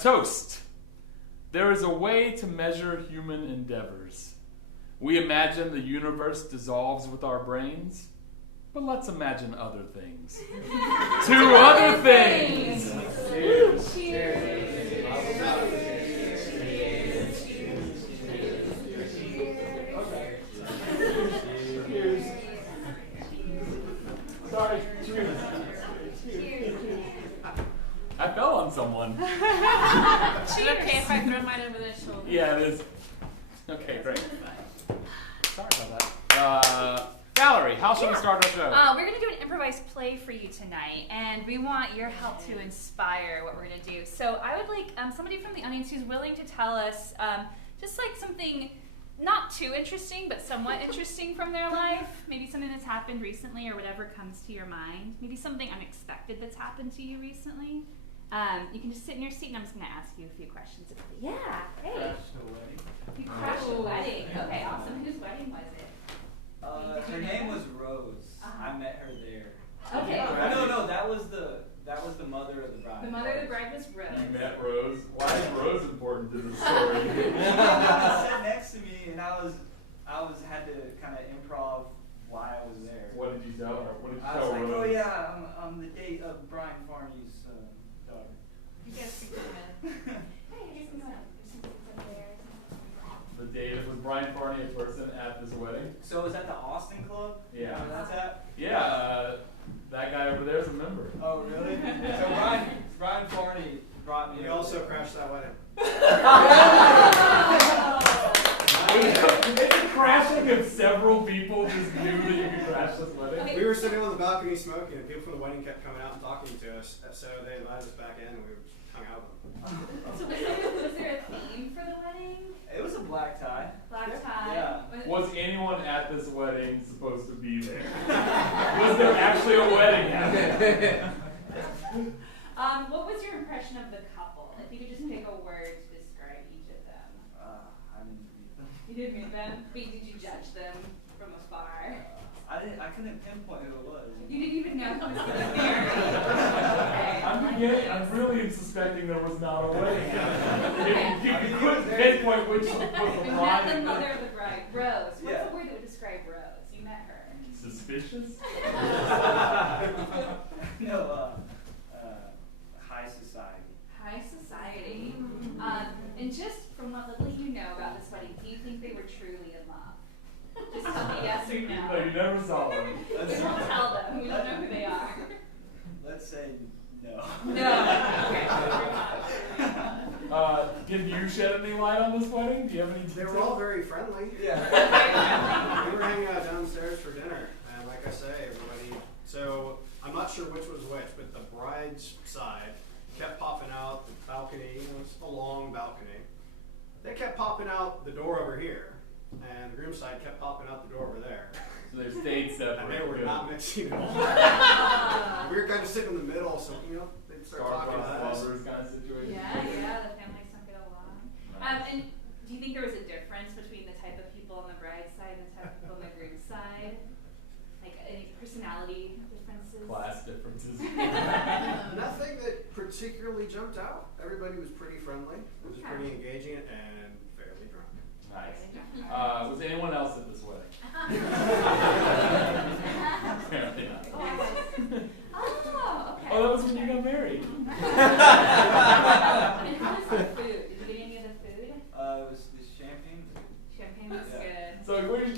Toast. There is a way to measure human endeavors. We imagine the universe dissolves with our brains, but let's imagine other things. To other things! Cheers. Cheers. Sorry, cheers. I fell on someone. Is it okay if I throw mine over their shoulder? Yeah, it is. Okay, great. Sorry about that. Valerie, how shall we start our show? We're going to do an improvised play for you tonight, and we want your help to inspire what we're going to do. So I would like somebody from the audience who's willing to tell us just like something not too interesting, but somewhat interesting from their life. Maybe something that's happened recently or whatever comes to your mind. Maybe something unexpected that's happened to you recently. You can just sit in your seat, and I'm just going to ask you a few questions. Yeah, great. Crashed a wedding. You crashed a wedding. Okay, awesome. Whose wedding was it? Her name was Rose. I met her there. Okay. No, that was the mother of the bride. The mother of the bride was Rose. You met Rose. Why is Rose important to the story? She sat next to me, and I had to kind of improv why I was there. What did you tell her? What did you I tell was like, Rose? oh yeah, I'm the date of Brian Farney's daughter. You guys can come in. Hey, here's some up there. The date was Brian Farney, a person at this wedding. So is that the Austin Club? Yeah. Where that's at? Yeah, that guy over there is a member. Oh really? So Brian Farney brought me. He also crashed that wedding. It's a crashing of several people just knew that you could crash this wedding. We were sitting on the balcony smoking, and people from the wedding kept coming out and talking to us. So they invited us back in, and we hung out with them. So was there a theme for the wedding? It was a black tie. Black tie? Yeah. Was anyone at this wedding supposed to be there? Was there actually a wedding happening? What was your impression of the couple? If you could just pick a word to describe each of them. I didn't meet them. You did meet them? But did you judge them from afar? I couldn't pinpoint who it was. You didn't even know who was getting married. Okay. I'm really suspecting there was not a wedding happening. You I mean, couldn't pinpoint which was the You met bride. the mother of the bride, Rose. What's Yeah. a word that would describe Rose? You met her. Suspicious? No, high society. High society. And just from what little you know about this wedding, do you think they were truly in love? Just tell me yes or No, no. you never saw them. We won't tell them. We don't know who they are. Let's say no. No. Okay. Did you shed any light on this wedding? Do you have any They were all very friendly. Yeah. We were hanging out downstairs for dinner, and like I say, everybody. So I'm not sure which was which, but the bride's side kept popping out the balcony. It's a long balcony. They kept popping out the door over here, and the groom's side kept popping out the door over there. So they stayed separate. And they were Good. not mixing at all. We were kind of sitting in the middle, so they'd start talking to Star-crossed us. lovers kind of situation. Yeah, the families don't get along. Nice. And do you think there was a difference between the type of people on the bride's side and the type of people on the groom's side? Like any personality differences? Class differences. Nothing that particularly jumped out. Everybody was pretty friendly. It was pretty engaging and fairly drunk. Nice. Was anyone else at this wedding? Apparently not. Oh, okay. Oh, that was when you got married. And how was the food? Did you get any of the food? It was the champagne. Champagne was good. So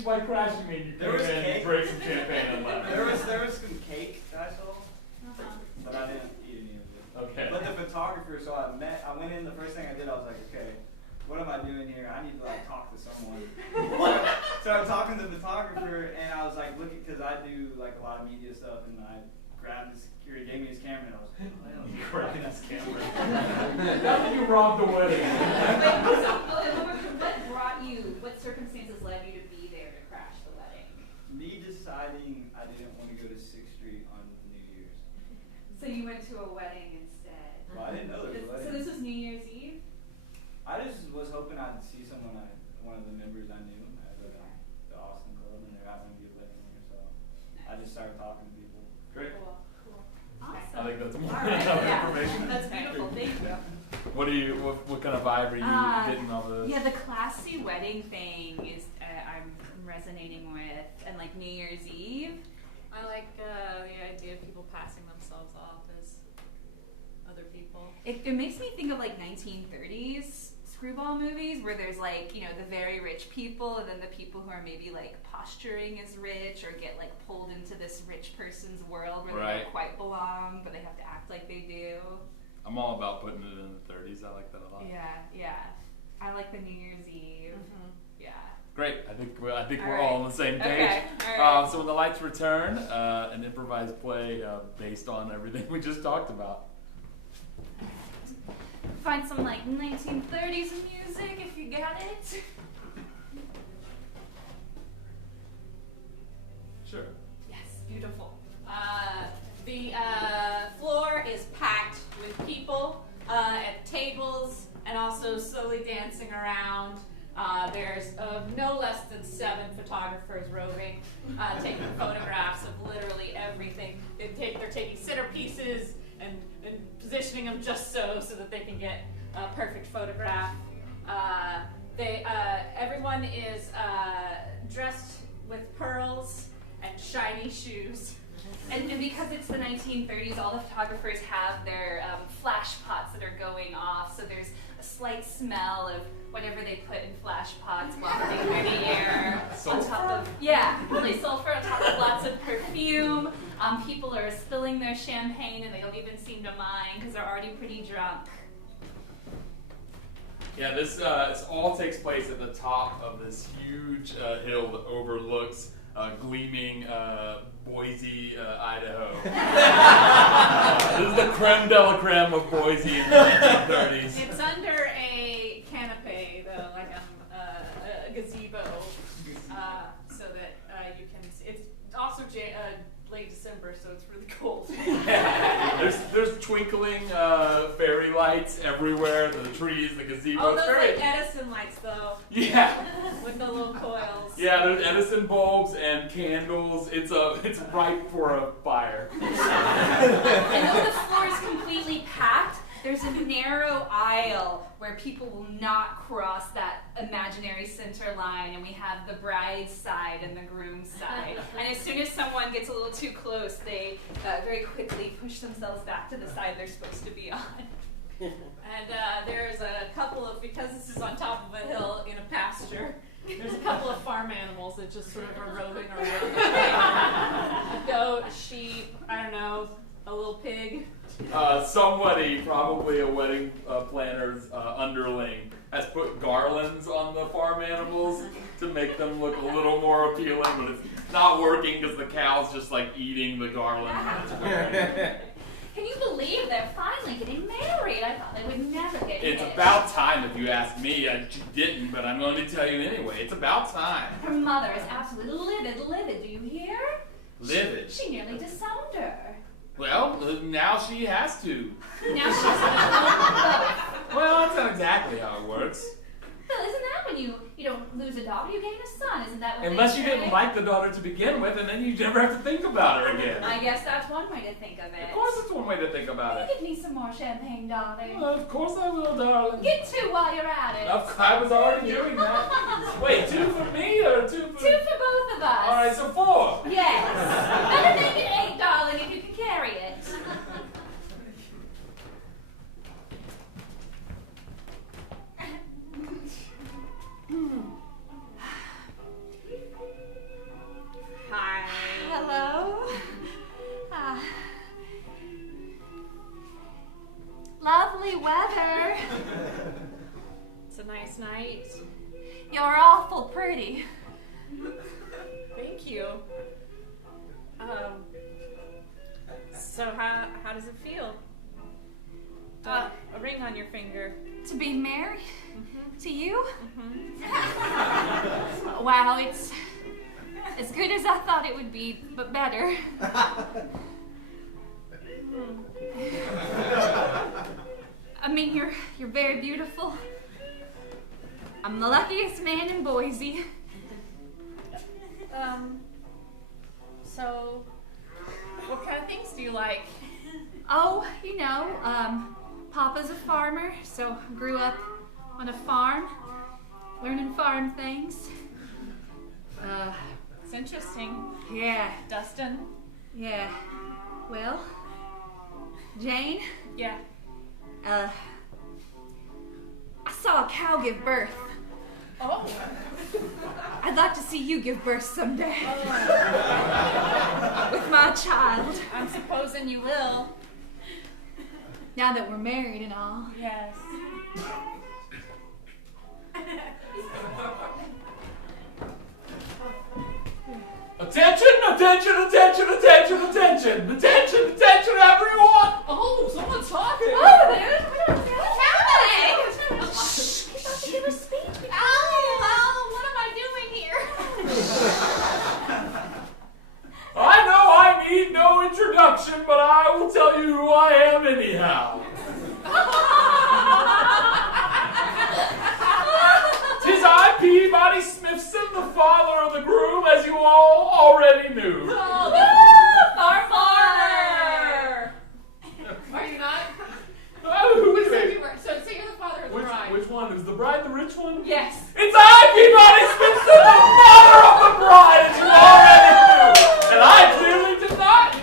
by crashing me, you There came was in, cake. break some champagne and left. There was some cake that I saw, but I didn't eat any of it. Okay. But the photographer, so I went in, the first thing I did, I was like, okay, what am I doing here? I need to talk to someone. So I'm talking to the photographer, and I was like looking, because I do a lot of media stuff, and I grabbed his, he gave me his camera, and I was like, oh, I don't Grabbed his camera. Now that you robbed the wedding. What circumstances led you to be there to crash the wedding? Me deciding I didn't want to go to 6th Street on New Year's. So you went to a wedding instead. Well, I didn't know there was a wedding. So this was New Year's Eve? I just was hoping I'd see someone, one of the members I knew at the Austin Club, and there happened to be a wedding here, so I just started talking to people. Great. Cool. I Awesome. think that's more All than right. enough Yeah. information. That's beautiful. Thank you. What kind of vibe are you getting off of this? Yeah, the classy wedding thing is I'm resonating with, and like New Year's Eve. I like the idea of people passing themselves off as other people. It makes me think of like 1930s screwball movies where there's like, you know, the very rich people and then the people who are maybe like posturing as rich or get like pulled into this rich person's world where they don't quite belong, but they have to act like they do. I'm all about putting it in the 30s. I like that a lot. Yeah. I like the New Year's Eve. Mm-hmm. Yeah. Great. I think we're all on the same page. Okay. All right. So when the lights return, an improvised play based on everything we just talked about. Find some like 1930s music if you got it. Sure. Yes, beautiful. The floor is packed with people at tables and also slowly dancing around. There's no less than 7 photographers roving, taking photographs of literally everything. They're taking centerpieces and positioning them just so that they can get a perfect photograph. Everyone is dressed with pearls and shiny shoes. And because it's the 1930s, all the photographers have their flash pots that are going off, so there's a slight smell of whatever they put in flash pots wafting through the air. On top of, really sulfur on top of lots of perfume. People are spilling their champagne and they don't even seem to mind because they're already pretty drunk. Yeah, this all takes place at the top of this huge hill that overlooks gleaming Boise, Idaho. This is the creme de la creme of Boise in the 1930s. It's under a canopy, though, like a gazebo, so that you can see. It's also late December, so it's really cold. There's twinkling fairy lights everywhere. The trees, the gazebo. Oh, it's those very, like Edison lights, though. Yeah. With the little coils. Yeah, there's Edison bulbs and candles. It's ripe for a fire. And though the floor is completely packed, there's a narrow aisle where people will not cross that imaginary center line, and we have the bride's side and the groom's side. And as soon as someone gets a little too close, they very quickly push themselves back to the side they're supposed to be on. And there's a couple of, because this is on top of a hill in a pasture, there's a couple of farm animals that just sort of are roving around. A goat, a sheep, I don't know, a little pig. Somebody, probably a wedding planner's underling, has put garlands on the farm animals to make them look a little more appealing, but it's not working because the cow's just like eating the garland that it's wearing. Can you believe they're finally getting married? I thought they would never get It's hitched. about time, if you ask me. She didn't, but I'm going to tell you anyway. It's about time. Her mother is absolutely livid. Do you hear? Livid. She nearly disowned her. Well, now she has to. Now she's alone. Well, that's not exactly how it works. Well, isn't that when you don't lose a daughter, you gain a son? Isn't that what Unless they you say? didn't like the daughter to begin with, and then you never have to think about her again. I guess that's one way to think of it. Of course, it's one way to think about it. Give me some more champagne, darling. Well, of course I will, darling. Get 2 while you're at it. I was already doing that. Wait, 2 for me or 2 for... 2 for both of us. All right, so 4. Yes. Better make it 8, darling, if you can carry it. Hi. Hello. Lovely weather. It's a nice night. You're awful pretty. Thank you. So how does it feel? A ring on your finger. To be married to you? Mm-hmm. Wow, it's as good as I thought it would be, but better. I mean, you're very beautiful. I'm the luckiest man in Boise. So what kind of things do you like? Oh, Papa's a farmer, so I grew up on a farm, learning farm things. It's interesting. Yeah, Dustin? yeah. Well, Jane, Yeah. I saw a cow give birth. Oh. I'd like to see you give birth someday. With my child. I'm supposing you will. Now that we're married and all. Yes. Attention, attention, attention, attention, attention, attention, attention, everyone! Oh, someone's talking. Oh, dude, what's happening? Give her speech. Oh, what am I doing here? I know I need no introduction, but I will tell you who I am anyhow. 'Tis I, Peabody Smithson, the father of the groom, as you all already knew. Our farmer. Are you not? Who We is said it? you were. So you're the father of the bride. Which one? Is the bride the rich one? Yes. It's I, Peabody Smithson, the father of the bride, as you already knew. And I clearly did not.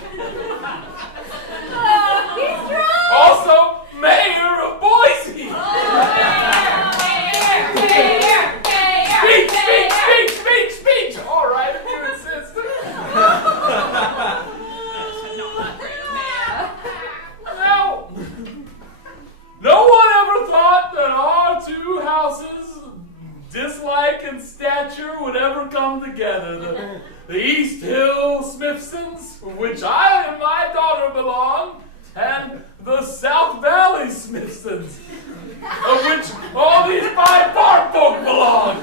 He's drunk! Also, mayor of Boise. Speech. All right, if you insist. Now, no one ever thought that our two houses, dislike and stature, would ever come together. The East Hill Smithsons, of which I and my daughter belong, and the South Valley Smithsons, of which all these fine farm folk belong.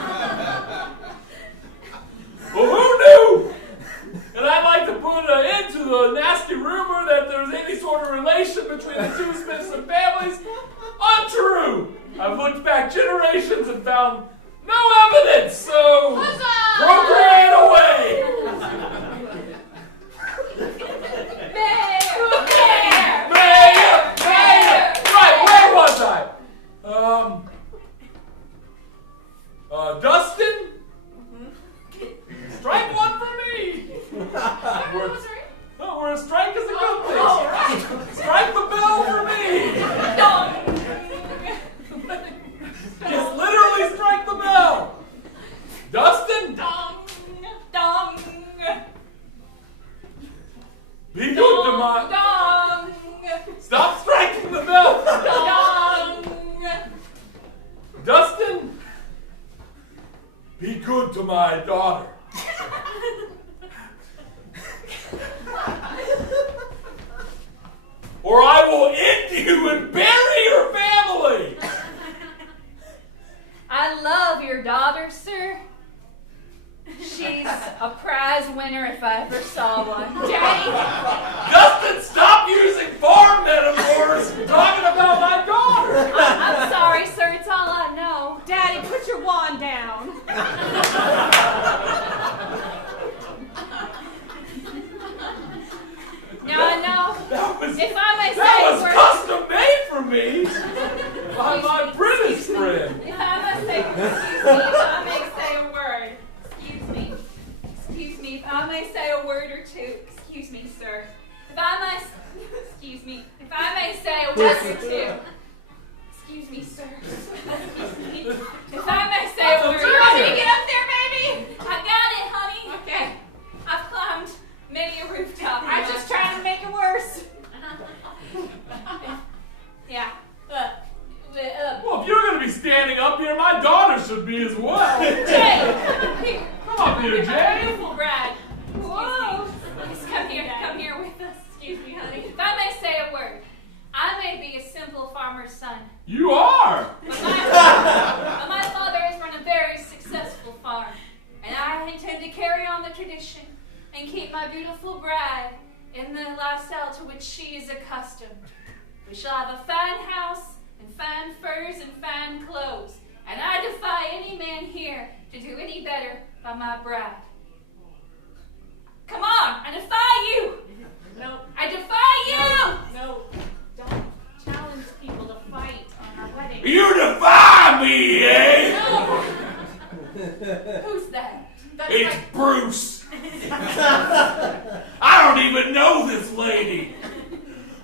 Well, who knew? And I'd like to put an end to the nasty rumor that there's any sort of relation between the two Smithson families. Untrue! I've looked back generations and found no evidence, so procreate away! Mayor! Right, where was I? Dustin? Strike one for me! Where a strike is a good thing. Strike the bell for me! Yes, literally strike the bell! Dustin? Dong. Be good to my... Dong. Stop striking the bell! Dong. Dustin? Be good to my daughter. Or I will end you and bury your family! I love your daughter, sir. She's a prize winner if I ever saw one. Daddy. Dustin, stop using farm metaphors talking about my daughter! I'm sorry, sir. It's all I know. Daddy, put your wand down. Now I know. If I may say That was we're- custom made for me by my British friend. If I may say a word. Excuse me, if I may say a word or two. Excuse me, sir. If I may say a word or two. Excuse me, sir. If I may say a word or two. You want me to get up there, baby? I got it, honey. Okay. I've climbed many a rooftop. I'm just trying to make it worse. Yeah. Well, if you're going to be standing up here, my daughter should be as well. Jay! Come up here, Jay. Beautiful Brad. Whoa! Please come here with us. Excuse me, honey. If I may say a word, I may be a simple farmer's son, You are. but my father has run a very successful farm, and I intend to carry on the tradition and keep my beautiful bride in the lifestyle to which she is accustomed. We shall have a fine house and fine furs and fine clothes, and I defy any man here to do any better by my bride. Come on, I defy you! No. I defy you! No. Don't challenge people to You defy me, eh? No. Who's that? That's It's like, Bruce. I don't even know this lady.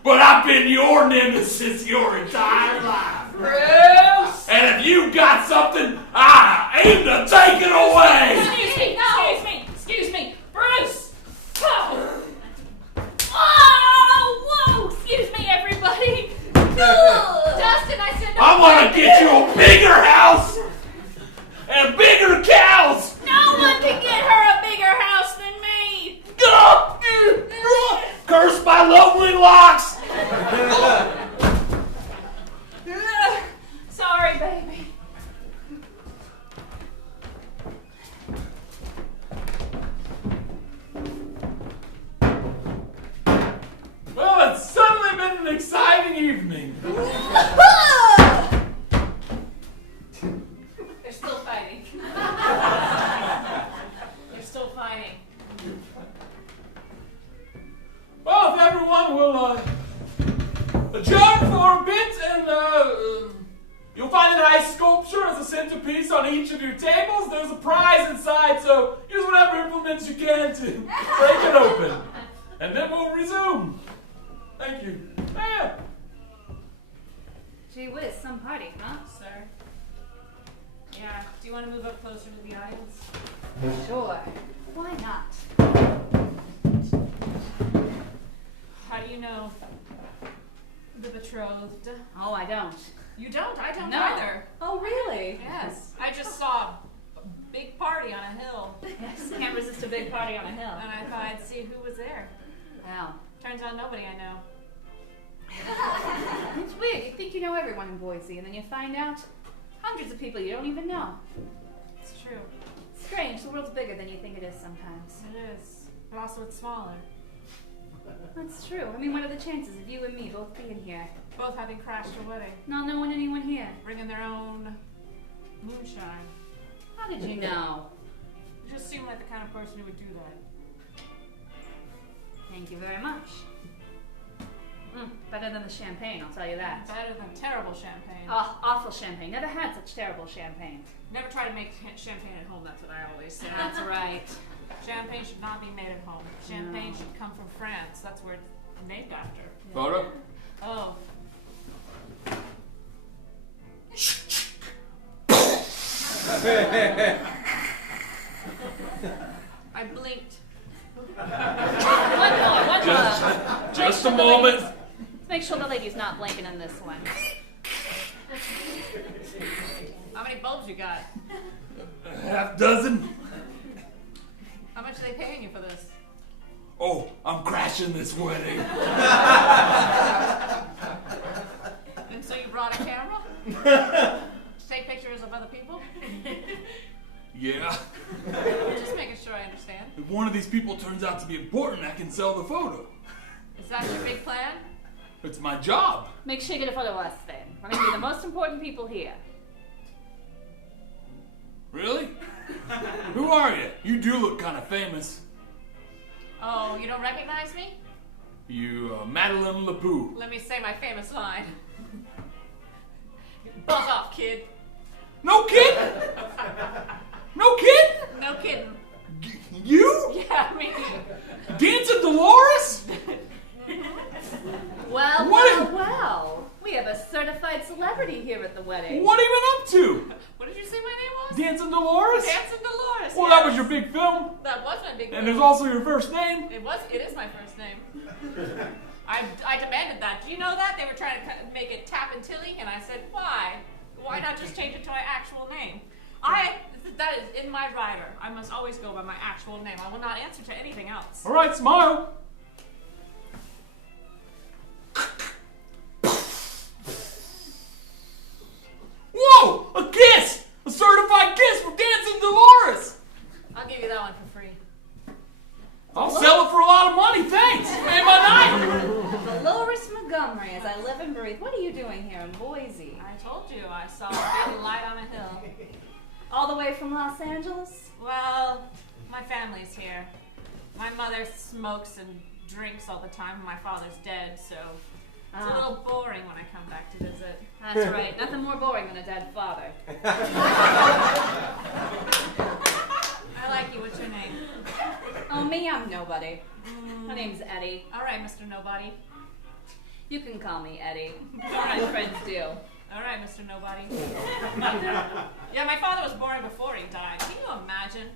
But I've been your nemesis your entire life. Bruce! And if you got something, I aim to take it away. Excuse me, Bruce! Oh! Whoa! Excuse me, everybody! Dustin, I said no. I want to get you a bigger house and bigger cows. No one can get her a bigger house than me! Curse my lovely locks. Sorry, baby. Well, it's certainly been an exciting evening. They're still fighting. They're still fighting. Well, if everyone will adjourn for a bit, and you'll find a nice sculpture as a centerpiece on each of your tables. There's a prize inside, so use whatever implements you can to break it open. And then we'll resume. Thank you. Yeah. Gee whiz, some party, huh? Sir. Yeah. Do you want to move up closer to the audience? Sure. Why not? How do you know the betrothed? Oh, I don't. You don't? I don't No. either. Oh, really? Yes. I just saw a big party on a hill, Yes, can't resist a big party on a hill. and I thought I'd see who was there. Wow. Turns out nobody I know. It's weird. You think you know everyone in Boise, and then you find out hundreds of people you don't even know. It's true. Strange. The world's bigger than you think it is sometimes. It is. But also it's smaller. That's true. I mean, what are the chances of you and me both being here? Both having crashed a wedding. Not knowing anyone here. Bringing their own moonshine. How did you know? You just seem like the kind of person who would do that. Thank you very much. Better than the champagne, I'll tell you that. Better than terrible champagne. Oh, awful champagne. Never had such terrible champagne. Never try to make champagne at home, that's what I always say. That's right. Champagne should not be made at home. Champagne No. should come from France. That's where it's named after. Photo? Oh. I blinked. One more. Just a moment. Let's make sure the lady's not blanking in this one. How many bulbs you got? A half dozen. How much are they paying you for this? Oh, I'm crashing this wedding. And so you brought a camera? To take pictures of other people? Yeah. Just making sure I understand. If one of these people turns out to be important, I can sell the photo. Is that your big plan? It's my job. Make sure you get a photo of us then. We're going to be the most important people here. Really? Who are you? You do look kind of famous. Oh, you don't recognize me? You, Madeline LePou. Let me say my famous line. Buzz off, kid. No kid? No kid? No kidding. You? Yeah, me. Dancing Dolores? Well, What? well. We have a certified celebrity here at the wedding. What have you been up to? What did you say my name was? Dancing Dolores? Dancing Dolores. Well, yes. that was your big film. That was my big And film. there's also your first name. It is my first name. I demanded that. Do you know that? They were trying to make it Tap and Tilly, and I said, why? Why not just change it to my actual name? That is in my rider. I must always go by my actual name. I will not answer to anything else. All right, smile. Whoa! A kiss! A certified kiss from Dancing Dolores! I'll give you that one for free. I'll sell it for a lot of money, thanks! Made my night! Dolores Montgomery, as I live and breathe. What are you doing here in Boise? I told you I saw a big light on a hill. All the way from Los Angeles? Well, my family's here. My mother smokes and drinks all the time. My father's dead, so it's a little boring when I come back to visit. That's right. Nothing more boring than a dead father. I like you. What's your name? Oh, me? I'm nobody. My name's Eddie. All right, Mr. Nobody. You can call me Eddie. All my friends do. All right, Mr. Nobody. Yeah, my father was born before he died. Can you imagine?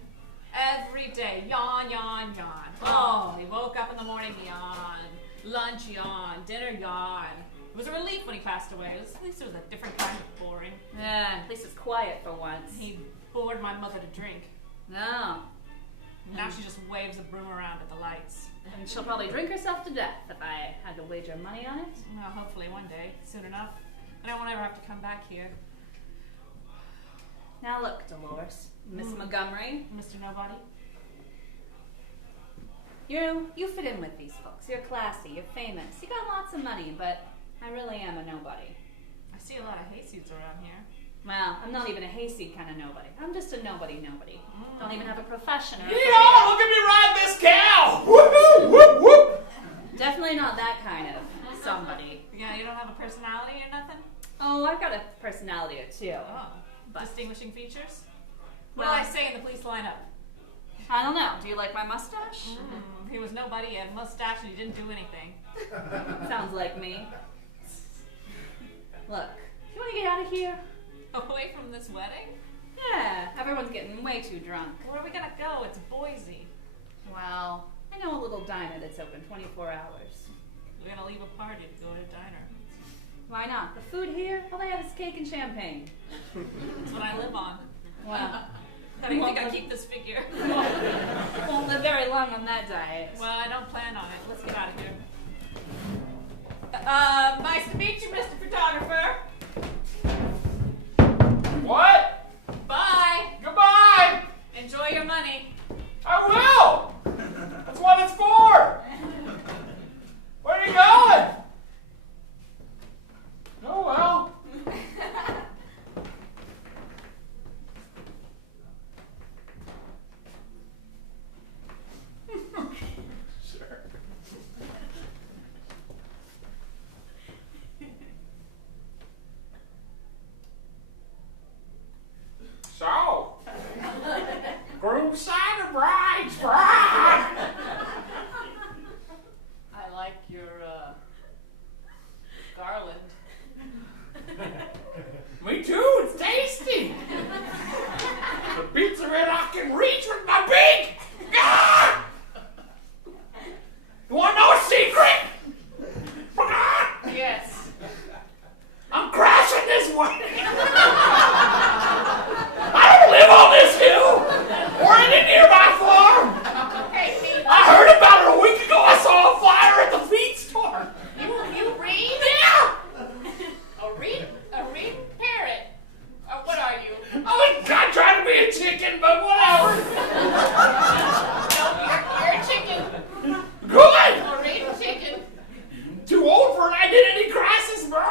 Every day, yawn, yawn, yawn. Oh, he woke up in the morning, yawn. Lunch, yawn. Dinner, yawn. It was a relief when he passed away. At least it was a different kind of boring. Yeah, at least it's quiet for once. He bored my mother to drink. No. Now she just waves a broom around at the lights. And she'll probably drink herself to death if I had to wager money on it. Well, hopefully one day, soon enough. And I won't ever have to come back here. Now look, Dolores, Miss Montgomery. Mr. Nobody? You fit in with these folks. You're classy, you're famous, you got lots of money, but I really am a nobody. I see a lot of hayseeds around here. Well, I'm not even a hayseed kind of nobody. I'm just a nobody. Don't even have a profession or a Yeah, career. look at me ride this cow! Whoop, whoop, whoop! Definitely not that kind of somebody. Yeah, you don't have a personality or nothing? Oh, I've got a personality or two. Oh. But- Distinguishing features? What Well- do I say in the police lineup? I don't know. Do you like my mustache? He was nobody, he had a mustache, and he didn't do anything. Sounds like me. Look, you want to get out of here? Away from this wedding? Yeah, everyone's getting way too drunk. Where are we gonna go? It's Boise. Well, I know a little diner that's open 24 hours. We're gonna leave a party to go to a diner. Why not? The food here, all they have is cake and champagne. That's what I live on. Wow. How do you think I keep this figure? Won't live very long on that diet. Well, I don't plan on it. Let's get out of here. Nice to meet you, Mr. Photographer. What? Bye. Goodbye! Enjoy your money. I will! That's what it's for! Where are you going? Oh, well. Sure. So, groom side or bride's bride? I like your, garland. Me too, it's tasty. The beats are in I can reach with my beak. Ah! You want to know a secret? Ah! Yes. I'm crashing this wedding. I don't live on this hill or any nearby farm. Okay, Pete. I heard about it a week ago. I saw a flyer at the feed store. You read? Yeah. A reed parrot. What are you? Oh, I tried to be a chicken, but whatever. You're a chicken. Good. A reed chicken. Too old for an identity crisis, bro.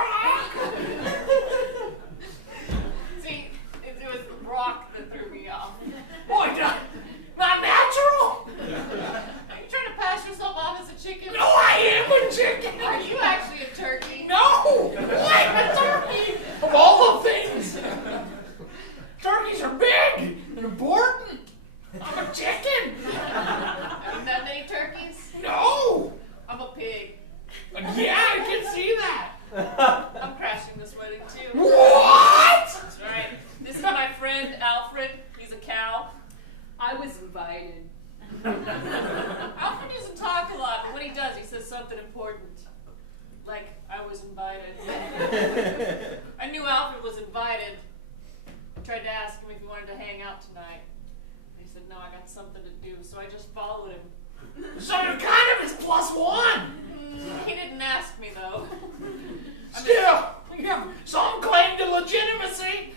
See, it was the rock that threw me off. Boy, not natural. Are you trying to pass yourself off as a chicken? No, I am a chicken. Are you actually a turkey? No. What? A turkey? Of all the things. Turkeys are big and important. I'm a chicken. Have you met many turkeys? No. I'm a pig. Yeah, I can see that. I'm crashing this wedding too. What? That's right. This is my friend Alfred. He's a cow. I was invited. Alfred doesn't talk a lot, but when he does, he says something important. Like, I was invited. I knew Alfred was invited. I tried to ask him if he wanted to hang out tonight. He said, no, I got something to do, so I just followed him. So you're kind of his plus one. He didn't ask me, though. Still, you have some claim to legitimacy.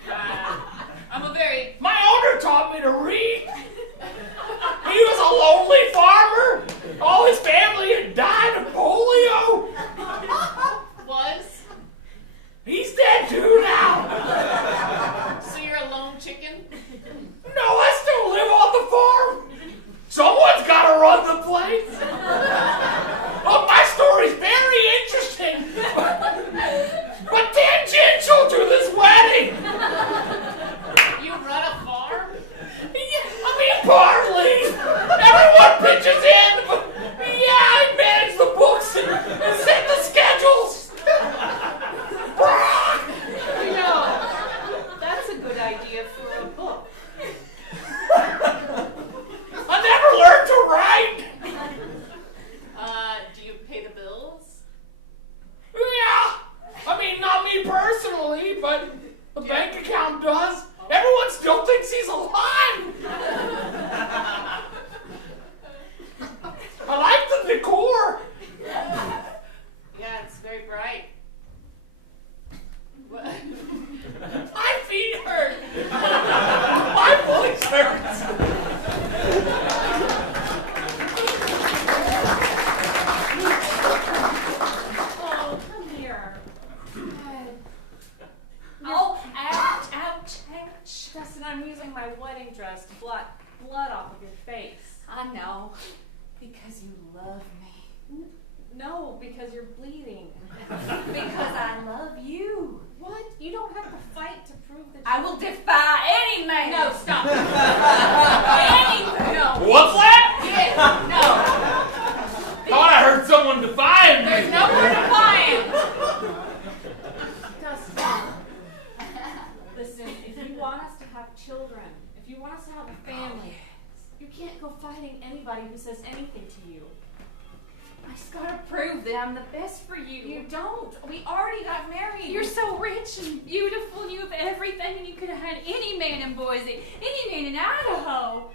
I'm a very... My owner taught me to read. He was a lonely farmer. All his family had died of polio. Was? He's dead too now. So you're a lone chicken? No, I still live on the farm. Someone's got to run the place. Oh, my story's very interesting, The bank account does. Everyone still thinks he's alive. I like the decor. Yeah, it's very bright. What? My feet hurt. My voice hurts. Oh, come here. Oh, ouch, ouch, ouch. Dustin, I'm using my wedding dress to blot blood off of your face. I know, because you love me. No, because you're bleeding. Because I love you. What? You don't have to fight to prove that I will defy any man. No, stop. Anything. No. What's that? Yeah, no. Thought I heard someone defying me. There's no more defiance. Dustin, listen, if you want us to have children, if you want us to have a family, you can't go fighting anybody who says anything to you. I just gotta prove that I'm the best for you. You don't. We already got married. You're so rich and beautiful and you have everything and you could have had any man in Boise, any man in Idaho.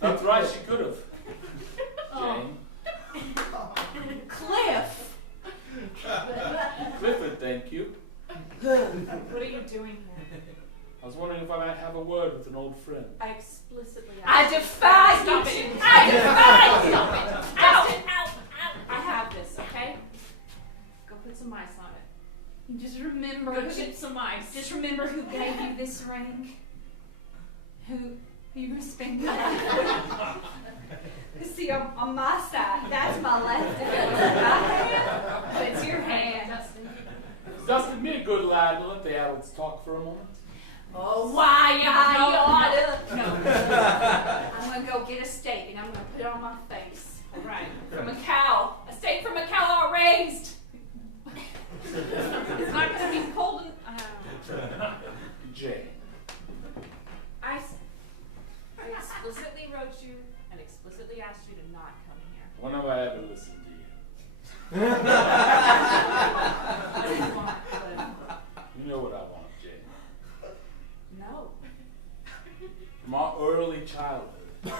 That's right, she could have. Oh. Jane. Cliff. Clifford, thank you. What are you doing here? I was wondering if I might have a word with an old friend. I explicitly I asked you. defy you. Stop it. I defy you. Stop it. Ow. Dustin, ow, ow. I have this, okay? Go put some ice on it. You just remember. Go chip some ice. Just remember who gave you this ring. Who you respect. See, on my side, that's my left hand. My hand, but it's your hand. Dustin. Dustin, be a good lad and let the adults talk for a moment. Oh, why, you oughta. No. I'm gonna go get a steak and I'm gonna put it on my face. All right. From a cow. A steak from a cow I raised. It's not going to be cold and... Jane. I explicitly wrote you and explicitly asked you to not come here. When have I ever listened to you? What do you want, Cliff? You know what I want, Jane. No. From our early childhood,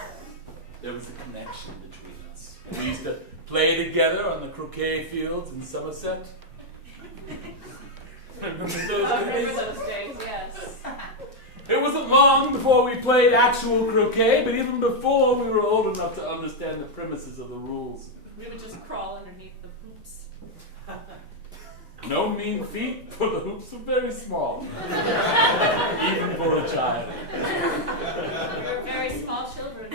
there was a connection between us. We used to play together on the croquet fields in Somerset. Remember those I remember days? those days, yes. It wasn't long before we played actual croquet, but even before we were old enough to understand the premises of the rules. We would just crawl underneath the hoops. No mean feat, for the hoops were very small. Even for a child. We were very small children.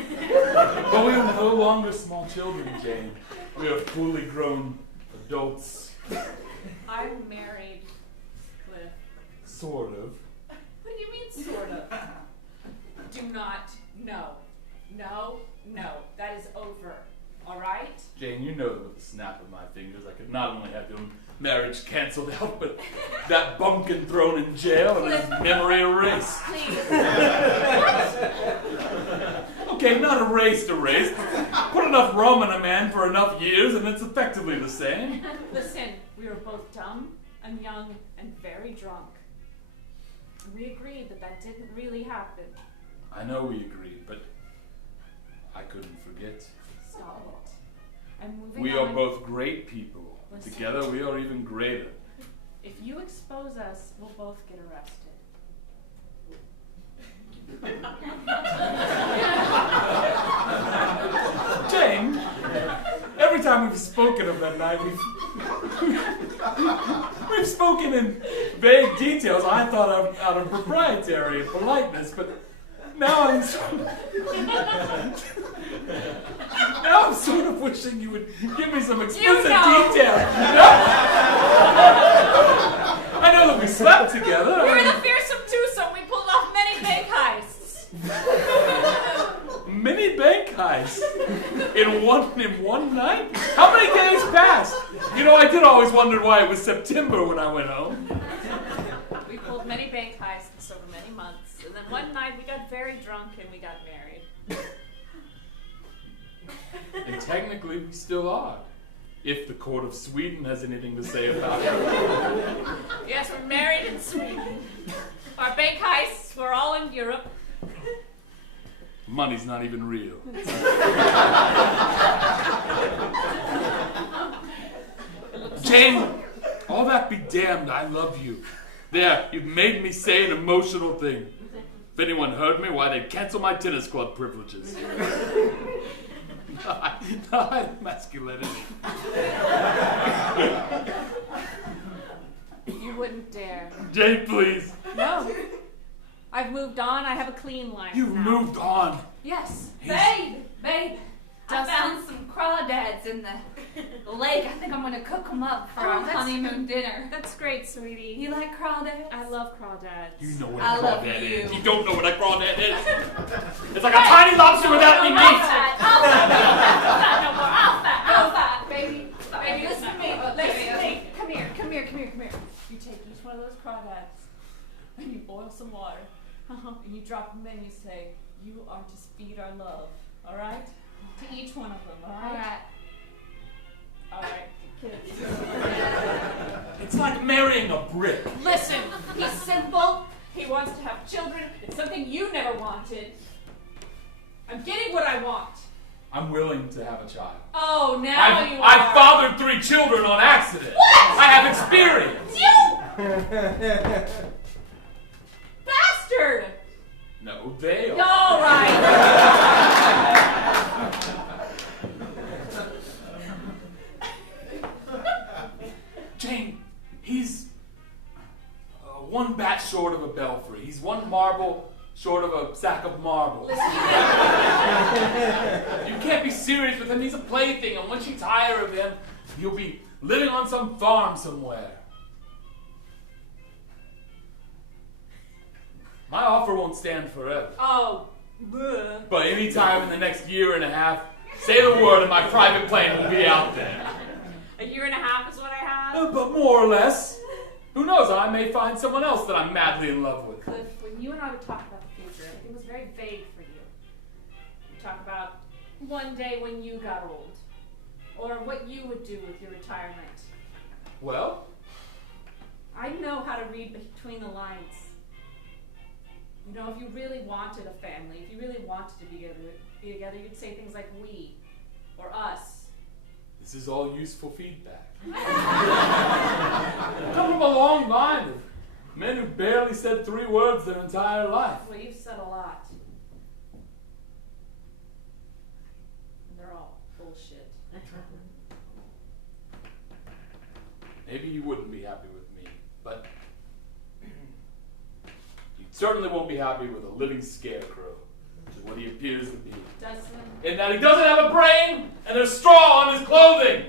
But we were no longer small children, Jane. We are fully grown adults. I'm married, Cliff. Sort of. What do you mean, sort of? Do not. No. No. No. That is over. All right? Jane, you know that with the snap of my fingers, I could not only have your marriage canceled out, but that bumpkin thrown in jail and his memory erased. Please. Okay, not erased, but put enough rum in a man for enough years and it's effectively the same. Listen, we were both dumb and young and very drunk. We agreed that that didn't really happen. I know we agreed, but I couldn't forget. Stop it. I'm moving We on. are both great people. Listen. Together we are even greater. If you expose us, we'll both get arrested. Jane, every time we've spoken of that night, we've spoken in vague details I thought of out of proprietary politeness, but now I'm sort of wishing you would give me some explicit detail. I know that we slept together. We were the fearsome twosome. We pulled off many bank heists. Many bank heists in one night? How many days passed? You know, I did always wonder why it was September when I went home. We pulled many bank heists over many months, and then one night we got very drunk and we got married. And technically we still are, if the court of Sweden has anything to say about it. Yes, we're married in Sweden. Europe. Money's not even real. Jane, all that be damned, I love you. There, you've made me say an emotional thing. If anyone heard me, why, they'd cancel my tennis club privileges. Not masculinity. You wouldn't dare. Jane, please. No. I've moved on. I have a clean life You've now. moved on. Yes. Babe, I found some crawdads in the lake. I think I'm gonna cook them up for our honeymoon dinner. That's great, sweetie. You like crawdads? I love crawdads. You know what I a love crawdad you. is. You don't know what a crawdad is. It's like a tiny lobster without any meat. I'll fight, baby. Baby, listen to me. Listen to me. Come here. You take each one of those crawdads and you boil some water. And you drop them in and you say, you are to feed our love. All right? To each one of them. All right? All right. Kids. It's like marrying a brick. Listen, he's simple. He wants to have children. It's something you never wanted. I'm getting what I want. I'm willing to have a child. Oh, now you are. I've fathered 3 children on accident. What? I have experience. You bastard! No, they are. All right. Jane, he's one bat short of a belfry. He's one marble short of a sack of marbles. Listen, You can't be serious with him. He's a plaything, and once you tire of him, you'll be living on some farm somewhere. My offer won't stand forever. oh. Bleh. But any time in the next year and a half, say the word and my private plane will be out there. A year and a half is what I have. But more or less. Who knows, I may find someone else that I'm madly in love with. Cliff, when you and I would talk about the future, everything was very vague for you. We talk about one day when you got old, or what you would do with your retirement. Well, I know how to read between the lines. You know, if you really wanted a family, if you really wanted to be together, you'd say things like we, or us. this is all useful feedback. I come from a long line of men who barely said 3 words their entire life. Well, you've said a lot. And they're all bullshit. Maybe you wouldn't be happy with me, but you certainly won't be happy with a living scarecrow, which is what he appears to be. Dustin? In that he doesn't have a brain and there's straw on his clothing.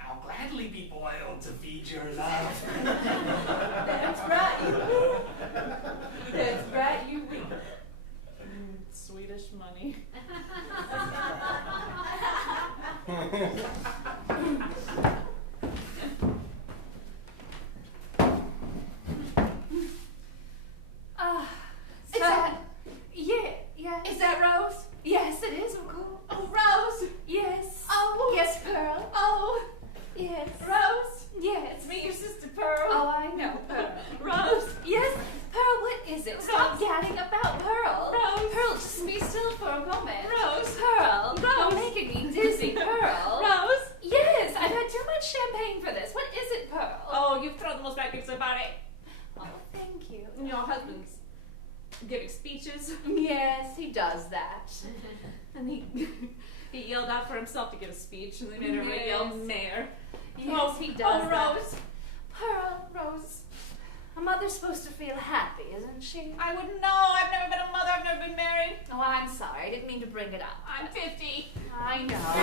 I'll gladly be boiled to feed your love. That's right. That's right, you weak. Swedish money. Is that? Yeah. Is that Rose? Yes, it is, of course. Oh, Rose! Yes. Oh. Yes, Pearl. Oh, Yes. Rose! Yes. It's me, your sister Pearl. Oh, I know, Pearl. Rose! Yes, Pearl, what is it? Stop Rose. gadding about Pearl. Rose. Pearl, just be still for a moment. Rose. Pearl. Rose. You're making me dizzy, Pearl. Rose! Yes, I've had too much champagne for this. What is it, Pearl? Oh, you've thrown the most bad gifts about it. Oh, thank you. Your husband's giving speeches, Yes, he does that. and he yelled out for himself to give a speech, and they made everybody Yes. yell mayor. Yes, he does Oh, that. Rose! Pearl, Rose, a mother's supposed to feel happy, isn't she? I wouldn't know. I've never been a mother. I've never been married. Oh, I'm sorry. I didn't mean to bring it up. I'm 50. I know.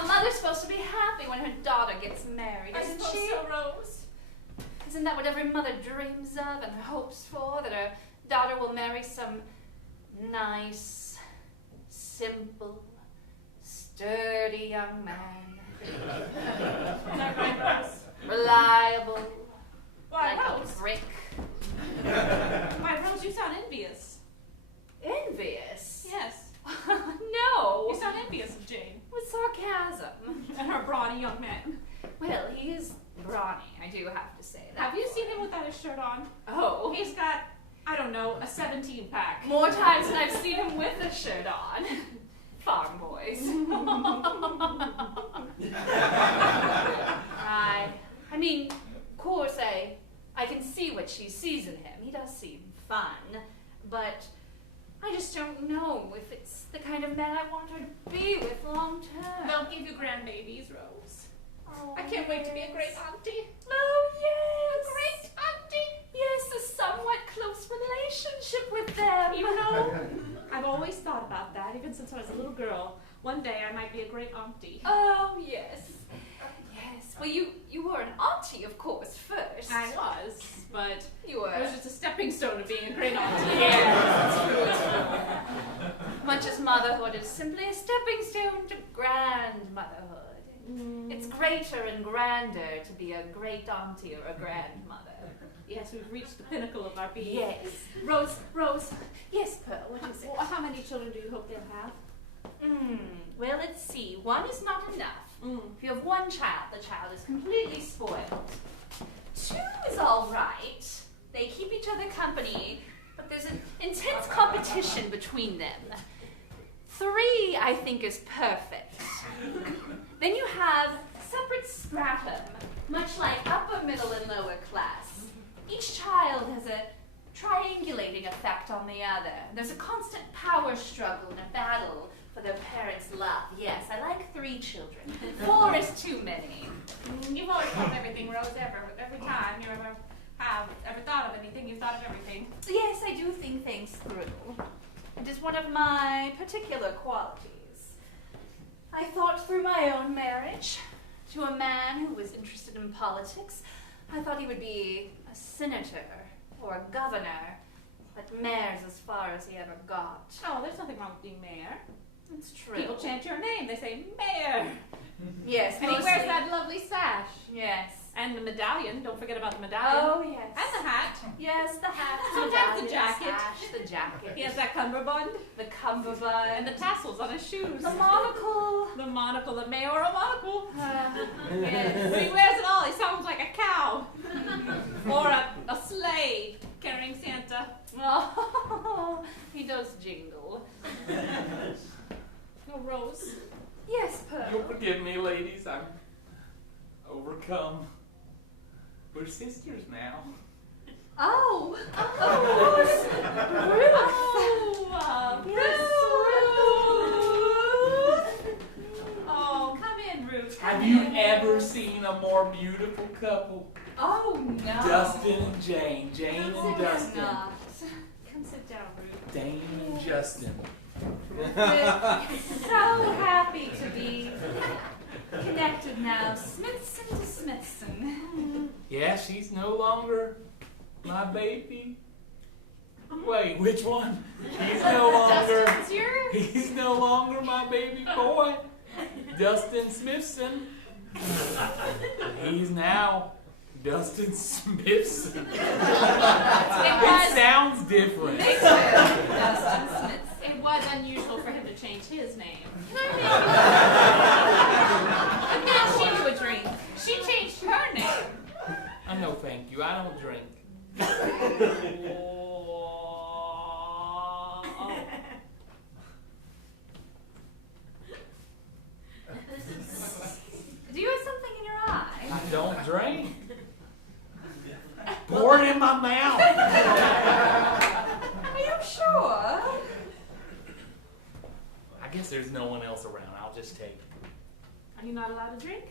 A mother's supposed to be happy when her daughter gets married, I isn't suppose she? so, Rose. Isn't that what every mother dreams of and hopes for? That her daughter will marry some nice, simple, sturdy young man. Is that right, Rose? Reliable, Why, like Rose? a brick. Why, Rose, you sound envious. Envious? Yes. No. You sound envious sarcasm. And her brawny young man. Well, he is brawny, I do have to say that. Have you seen him without his shirt on? Oh, He's got, I don't know, a 17-pack. more times than I've seen him with a shirt on. Farm boys. I mean, of course, I can see what she sees in him. He does seem fun, but I just don't know if it's the kind of man I want her to be with long term. They'll give you grandbabies, Rose. Oh, I can't wait to be a great auntie. Oh, yes. Great auntie. Yes, a somewhat close relationship with them. You know, I've always thought about that, even since I was a little girl. One day I might be a great auntie. Oh, yes. Yes. Well, you were an auntie, of course, first. I was, but You were. it was just a stepping stone to being a great auntie. Yeah. Much as motherhood is simply a stepping stone to grandmotherhood. It's greater and grander to be a great auntie or a grandmother. Yes, we've reached the pinnacle of our being. Yes. Rose, Yes, Pearl, what is it? well, how many children do you hope they'll have? Well, let's see. One is not enough. If you have one child, the child is completely spoiled. Two is all right. They keep each other company, but there's an intense competition between them. Three, I think, is perfect. Then you have separate stratum, much like upper, middle, and lower class. Each child has a triangulating effect on the other. There's a constant power struggle and a battle for their parents' love. Yes, I like 3 children. 4 is too many. You've always thought of everything, Rose, every time you ever thought of anything, you've thought of everything. Yes, I do think things through. It is one of my particular qualities. I thought through my own marriage to a man who was interested in politics. I thought he would be a senator or a governor, but mayor's as far as he ever got. Oh, there's nothing wrong with being mayor. It's true. People chant your name. They say, Mayor. Yes, And he mostly. wears that lovely sash. Yes. And the medallion. Don't forget about the medallion. Oh, yes. And the hat. Yes, the hat, Sometimes the medallion, jacket. sash, the jacket, He has that cummerbund. the cummerbund, And the tassels on his shoes. the monocle. The monocle, the mayoral monocle. Yes. When he wears it all, he sounds like a cow. Or a sleigh carrying Santa. Oh, he does jingle. No, Rose. Yes, You'll Pearl. forgive me, ladies. I'm overcome. We're sisters now. Oh, Ruth. Ruth. Oh, come in, Ruth. Have you ever seen a more beautiful couple? Oh, no. Dustin and Jane. Jane Come and sit Dustin. down. Come sit down, Ruth. Dane and Justin. We're so happy to be connected now, Smithson to Smithson. Yeah, she's no longer my baby. Wait, which one? He's no longer my baby boy. Dustin Smithson. He's now Dustin Smithson. It sounds different. Dustin Smithson. It was unusual for him to change his name. And now she to a drink. She changed her name. No, thank you. I don't drink. Do you have something in your eye? I don't drink. Pour it in my mouth. Are you sure? I guess there's no one else around. I'll just take it. Are you not allowed to drink?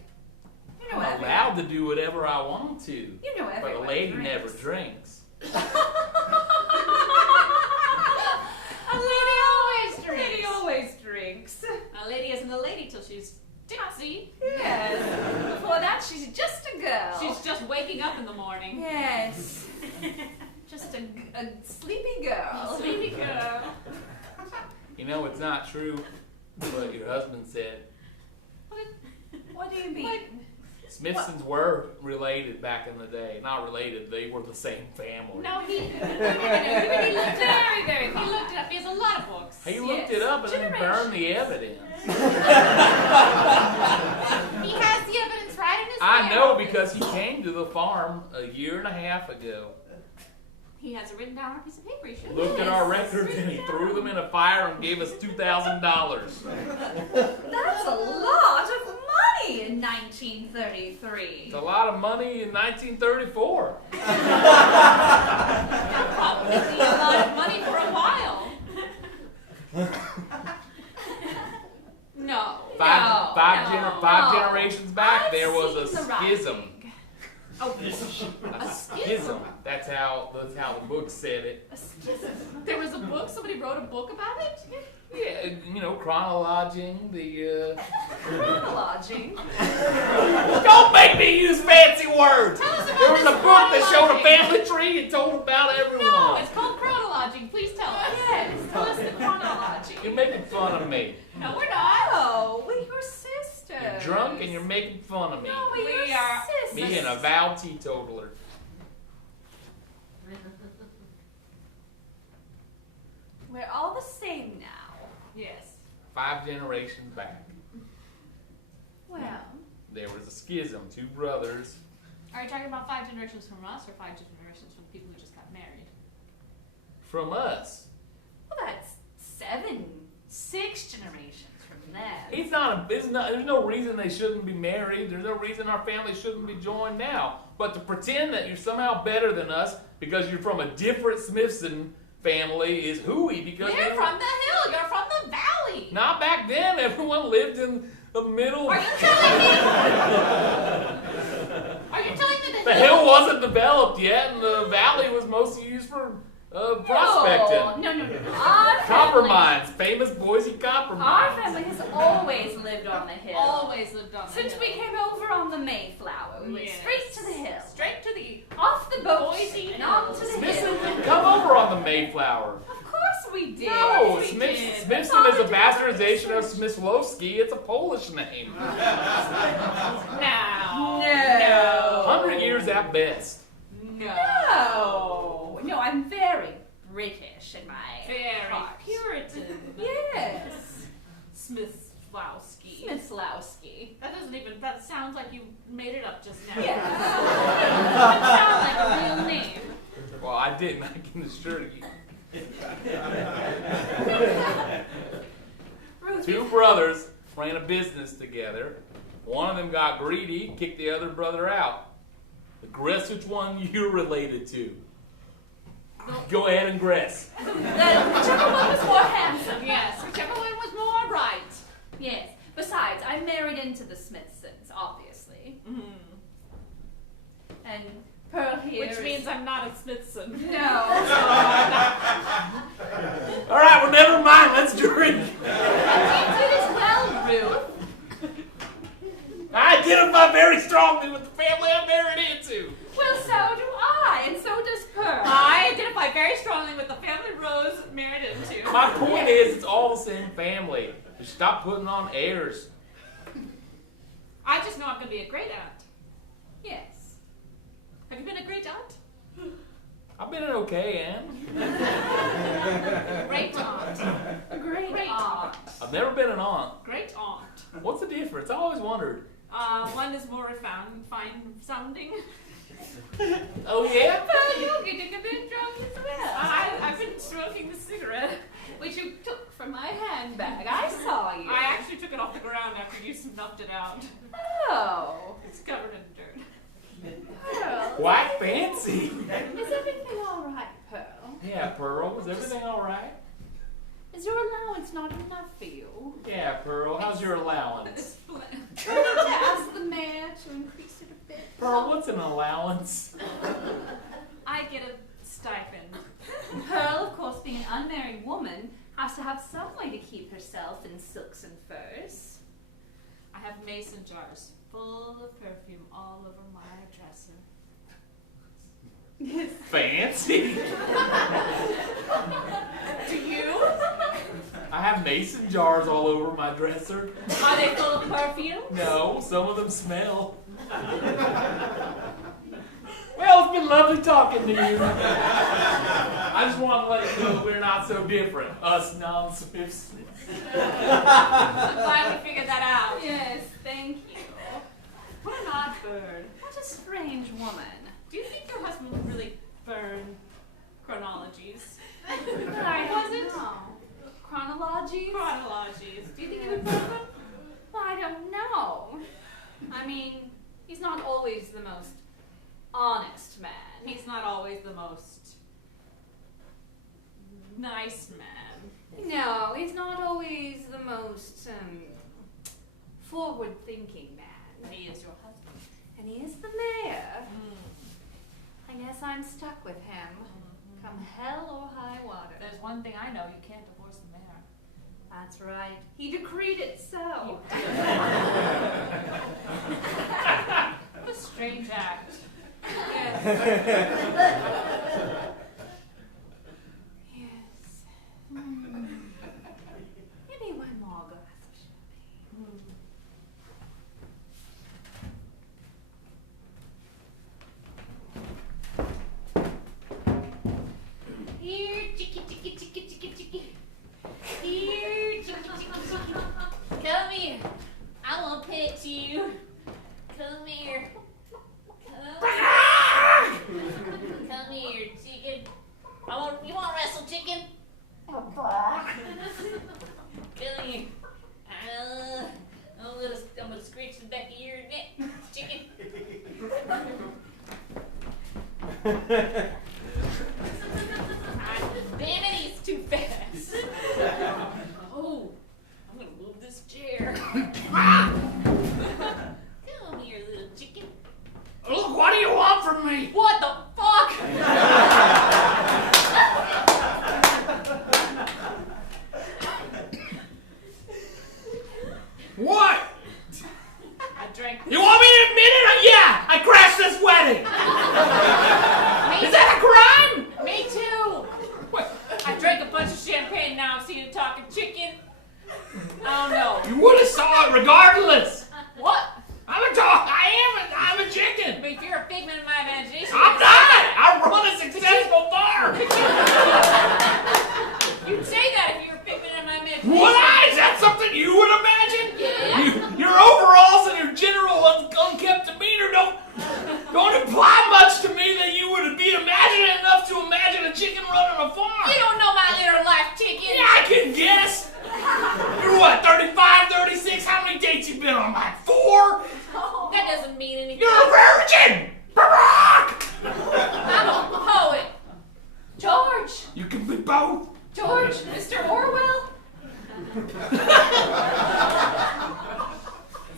You know I'm everyone. allowed to do whatever I want to. You know But everyone a lady drinks. never drinks. A lady always drinks. Lady always drinks. A lady isn't a lady till she's tipsy. Yes. Before that, she's just a girl. She's just waking up in the morning. Yes. Just a sleepy girl. Sleepy girl. You know, it's not true what your husband said. What do you mean? Smithsons were related back in the day. Not related, they were the same family. No, he looked very, very. He looked it up. He has a lot of books. He looked Yes. it up and then Generations. burned the evidence. He has the evidence right in his I hand. know because he came to the farm a year and a half ago. He has it written down on a piece of paper. He should. Looked at our records and he threw them in a fire and gave us $2,000. That's a lot of money in 1933. It's a lot of money in 1934. Probably a lot of money for a while. No. Five generations back, there was a I've seen the schism. writing. Oh, A schism. That's how the book said it. A schism. there was a book. Somebody wrote a book about it. Yeah, chronologing the. Chronologing. Don't make me use fancy words. Tell us about There was this a book that showed a chronology. family tree and told about everyone. No, it's called chronology. Please tell us. Yes, tell us the chronology. You're making fun of me. No, we're not. Oh, we're your sisters. You're drunk and you're making fun of me. No, we're We your are- sisters. Me, an avowed teetotaler. We're all the same now. Yes. 5 generations back, Well, there was a schism. 2 brothers. Are you talking about 5 generations from us or 5 generations from people who just got married? From us. well, that's 6 generations from that. There's no reason they shouldn't be married. There's no reason our family shouldn't be joined now. But to pretend that you're somehow better than us because you're from a different Smithson family is hooey because They're from the hill. You're from the valley. not back then. Everyone lived in the middle. Are you telling me? Are you telling me The hill wasn't developed yet, and the valley was mostly used for prospecting. No. Our Copper family, mines, famous Boise copper our mines. family has always lived on the hill. Always lived on the Since hill. we came over on the Mayflower, we went Yes. straight to the hill. Straight to the. Off the boat Boise and on to the Smithson hill. didn't come over on the Mayflower. Of course we did. No, we Smithson did. is That's a all the bastardization of difference. Smyslowski. It's a Polish name. No. 100 years at best. No, I'm very British in my Very heart. Puritan. Yes. Smith-Wowski. Smith-Lowski. That sounds like you made it up just now. Yeah. Doesn't sound like a real name. Well, I didn't. I can assure you. Ruth, 2 brothers ran a business together. One of them got greedy, kicked the other brother out. Guess which one you're related to. Go ahead and guess. whichever one was more handsome. Yes, whichever one was more right. Yes. Besides, I'm married into the Smithsons, obviously. And Pearl here Which is- means I'm not a Smithson. No. All right, well, never mind. Let's drink. You did as well, Ruth. I identify very strongly with the family I'm married into. Well, so do I, and so does Pearl. I identify very strongly with the family Rose married into. My point is, it's all the same family. Stop putting on airs. I just know I'm going to be a great aunt. Yes. Have you been a great aunt? I've been an okay aunt. Great aunt. A great Great aunt. I've never been an aunt. Great aunt. What's the difference? I always wondered. One is more fine sounding. Oh, yeah? Pearl, you're getting a bit drunk as well. I've been smoking the cigarette. Which you took from my handbag. I saw you. I actually took it off the ground after you snuffed it out. Oh. It's covered in dirt. Pearl. Quite fancy. Is everything all right, Pearl? Yeah, Pearl, is everything all right? Is your allowance not enough for you? Yeah, Pearl, how's your allowance? It's I need to ask the mayor to increase it a bit. Pearl, what's an allowance? I get a stipend. Pearl, of course, being an unmarried woman, has to have some way to keep herself in silks and furs. I have mason jars full of perfume all over my dresser. Fancy. Do you? I have mason jars all over my dresser. Are they full of perfume? No, some of them smell. Well, Well, it's been lovely talking to you. I just want to let you know that we're not so different, us non-Swifts. I'm glad we figured that out. Yes, thank you. What an odd bird. What a strange woman. Do you think your husband would really burn chronologies? I wasn't. know. Chronologies? Chronologies. Do you think he would burn them? Well, I don't know. I mean, he's not always the most honest man. He's not always the most nice man. No, he's not always the most forward-thinking man. He is your husband. And he is the mayor. I guess I'm stuck with him. Come hell or high water. There's one thing I know, you can't divorce the mayor. That's right. He decreed it so. What a strange act. Yes. Maybe one more glass of champagne. Here, chicky, chicky, chicky, chicky, chicky. Here, chicky, chicky, chicky. Come here. I will pet you. Come here. Come here, chicken. You want to wrestle, chicken? Come here. I'm gonna scratch the back of your neck, chicken. Damn it, he's too fast. Oh, I'm gonna move this chair. Come here, little chicken. Look, what do you want from me? What the fuck? What? I drank this. You want me to admit it? Yeah, I crashed this wedding. Is that a crime? Me too. What? I drank a bunch of champagne. Now I'm seeing a talking chicken. I don't know. You would have saw it regardless. What? I'm a chicken. But if you're a figment of my imagination, I'm not. I run a successful farm. You'd say that if you were a figment of my imagination. Would I? Is that something you would imagine? Yeah. Your overalls and your general unkept demeanor don't imply much to me that you would be imaginative enough to imagine a chicken running a farm. You don't know my little life, chicken. Yeah, I can guess. You're what, 35, 36? How many dates you been on? Like 4? That doesn't mean anything. You're a virgin! Barack! I'm a poet. George. You can be both. George, Mr. Orwell.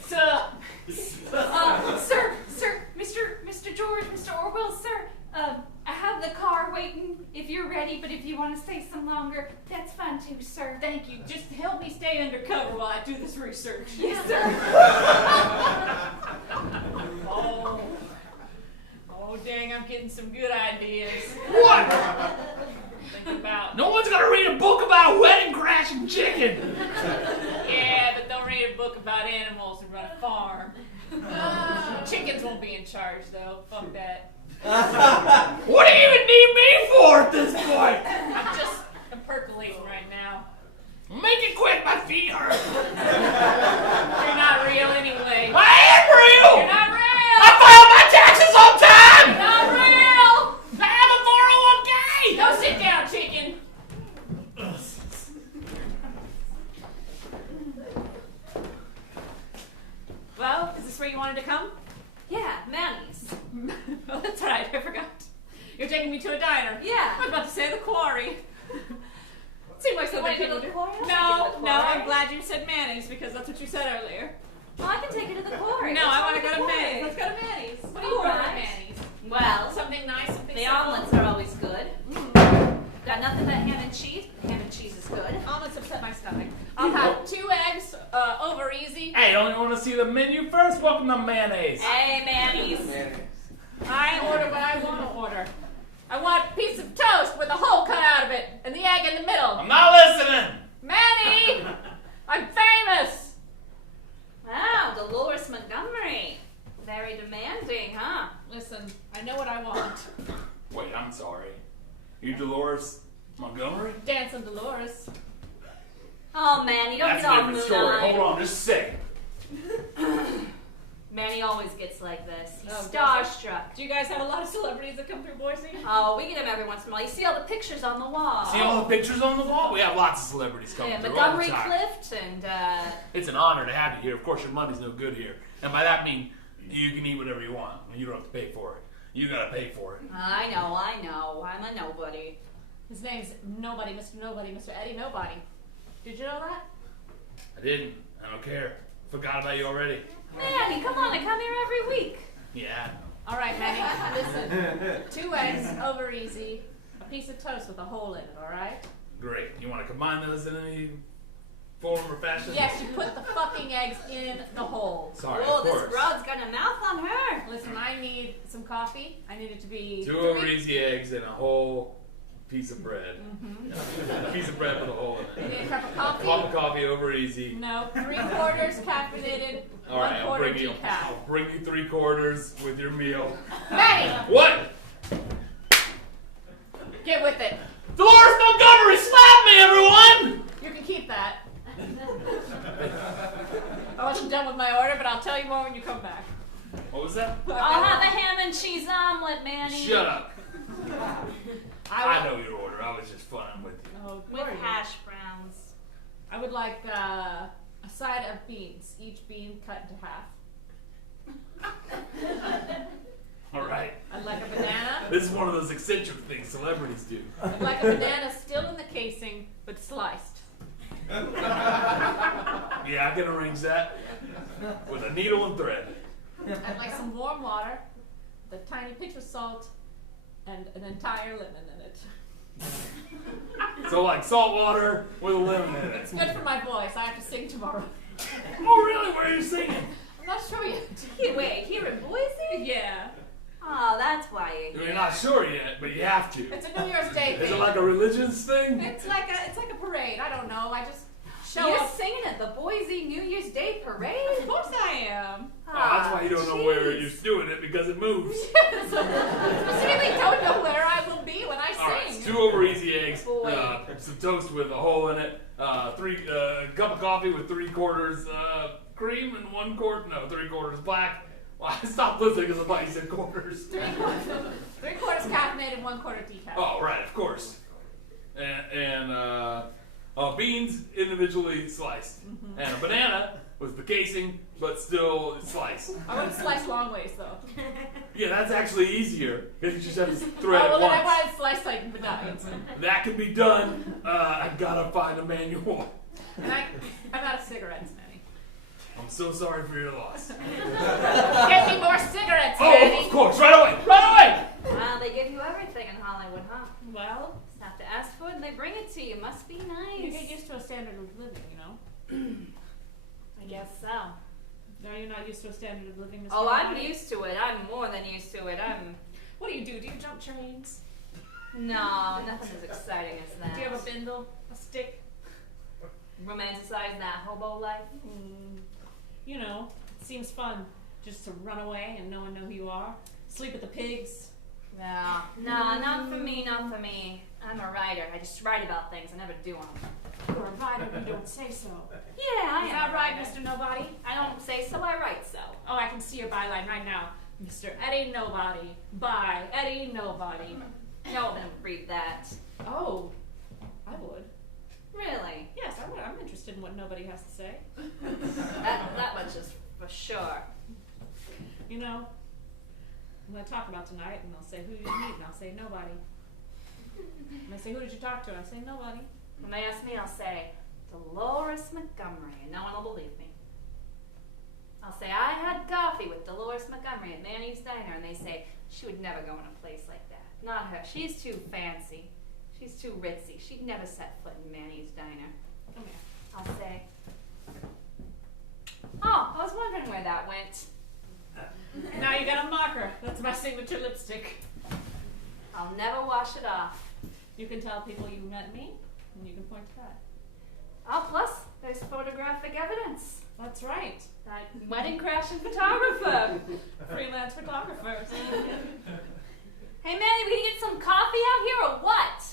Sir, Mr. George, Mr. Orwell, sir, I have the car waiting if you're ready, but if you want to stay some longer, that's fine too, sir. Thank you. Just help me stay undercover while I do this research. Yes, sir. Oh, dang, I'm getting some good ideas. What? Think about. No one's gonna read a book about a wedding crashing chicken. Yeah, but don't read a book about animals who run a farm. Chickens won't be in charge, though. Fuck that. What do you even need me for at this point? I'm percolating right now. Make it quick, my feet hurt. You're not real anyway. I am real! You're not real! I filed my taxes on time! You're not real! I have a 401k! Go sit down, chicken. Well, is this where you wanted to come? Yeah, Manny's. Oh, that's right, I forgot. You're taking me to a diner. Yeah. I was about to say the quarry. Seemed like something wanna go people to do. the quarry? I'll No, take you to the no, quarry. I'm glad you said Manny's because that's what you said earlier. Well, I can take you to the quarry. No, Let's I want to the go to quarry. Manny's. Let's go to Manny's. What do you order at Manny's? Well, Something nice, something the simple. omelets are always good. Got nothing but ham and cheese. Ham and cheese is good. Omelets upset my stomach. I'll have 2 eggs, over easy. Hey, don't you want to see the menu first? Welcome to mayonnaise. Hey, Manny's. I order what I want to order. I want a piece of toast with a hole cut out of it and the egg in the middle. I'm not listening. Manny! I'm famous! Wow, Dolores Montgomery. Very demanding, huh? Listen, I know what I want. You Dolores Montgomery? Dancing Dolores. Oh, man, you don't That's get all a different story. moon-eyed. Hold on, just a second. Manny always gets like this. He's Oh, starstruck. Do you guys have a lot of celebrities that come through Boise? Oh, we get him every once in a while. You see all the pictures on the wall. See all the pictures on the wall? We have lots of celebrities coming Yeah, through all the Montgomery time. Clift and, It's an honor to have you here. Of course, your money's no good here. And by that I mean you can eat whatever you want. You don't have to pay for it. You gotta pay for it. I know. I'm a nobody. His name's Nobody, Mr. Eddie Nobody. Did you know that? I didn't. I don't care. Forgot about you already. Manny, come on, I come here every week. Yeah. All right, Manny, listen. 2 eggs, over easy. A piece of toast with a hole in it, all right? Great. You want to combine those in any form or fashion? Yes, you put the fucking eggs in the hole. Sorry, Whoa, of this course. broad's got a mouth on her. Listen, I need some coffee. I need it to be 2 over easy eggs and a whole piece of bread. A piece of bread with a hole in You it. need a cup of A coffee? cup of coffee over easy. No, 3/4 caffeinated, All right, 1/4 I'll decaf. bring you 3/4 with your meal. Manny, What? get with it. Dolores Montgomery slapped me, everyone! You can keep that. I wasn't done with my order, but I'll tell you more when you come back. What was that? I'll have a ham and cheese omelet, Manny. Shut up. I I know your order. I was just funning with you. Oh, With Lordy. hash browns. I would like a side of beans, each bean cut into half. All right. I'd like a banana. This is one of those eccentric things celebrities do. I'd like a banana still in the casing, but sliced. Yeah, I can arrange that with a needle and thread. I'd like some warm water, with a tiny pinch of salt, and an entire lemon in it. So like salt water with a lemon in it. It's good for my voice. I have to sing tomorrow. Oh really? Where are you singing? I'm not sure yet. Wait, here in Boise? Yeah. Oh, that's why You're not sure yet, but you have to. It's a New Year's Day Is it thing. like a religious thing? It's like a parade. I don't know. I just show You're up. singing at the Boise New Year's Day parade? Of course I am. Oh, that's why you don't know where jeez. you're doing it, because it moves. Specifically don't know where I will be when I All right, sing. it's 2 over easy eggs, Boy. some toast with a hole in it, cup of coffee with 3/4 cream and 3/4 black. Well, I stopped listening because I thought you said quarters. 3/4 caffeinated, 1/4 decaf. Oh, right, of course. And beans individually sliced, and a banana with the casing, but still sliced. I want to slice long ways though. Yeah, that's actually easier because you just have to thread Oh, well it then I once. want it sliced like medallions. That can be done. I gotta find a manual. And I'm out of cigarettes, Manny. I'm so sorry for your loss. Get me more cigarettes, Oh, Manny. of course, right away, right away. Well, they give you everything in Hollywood, huh? Well, Just have to ask for it and they bring it to you. Must be you get nice. used to a standard of living, you know. I guess so. Are you not used to a standard of living, Mr. Oh, I'm Nobody? used to it. I'm more than used to it. What do? Do you jump trains? No, nothing as exciting as that. Do you have a bindle, a stick? Romanticize that hobo life? You know, it seems fun just to run away and no one know who you are. Sleep with the pigs. No, not for me, not for me. I'm a writer. I just write about things. I never do them. You're a writer, you don't say so. Yeah, I Is am. that a right, writer. Mr. Nobody? I don't say so, I write so. Oh, I can see your byline right now. Mr. Eddie Nobody. By Eddie Nobody. No, don't read that. Oh, I would. Really? Yes, I would. I'm interested in what nobody has to say. That much is for sure. You know, I'm going to talk about tonight, and they'll say, who did you meet? And I'll say, nobody. And they say, who did you talk to? And I say, nobody. When they ask me, I'll say, Dolores Montgomery, and no one will believe me. I'll say, I had coffee with Dolores Montgomery at Manny's Diner, and they say, she would never go in a place like that. Not her. She's too fancy. She's too ritzy. She'd never set foot in Manny's Diner. Come here. I'll say, oh, I was wondering where that went. Now you got a marker. That's my signature lipstick. I'll never wash it off. You can tell people you met me, and you can point to that. Oh, plus, there's photographic evidence. That's right. That wedding crashing photographer. Freelance photographers. Hey, Manny, we gonna get some coffee out here or what?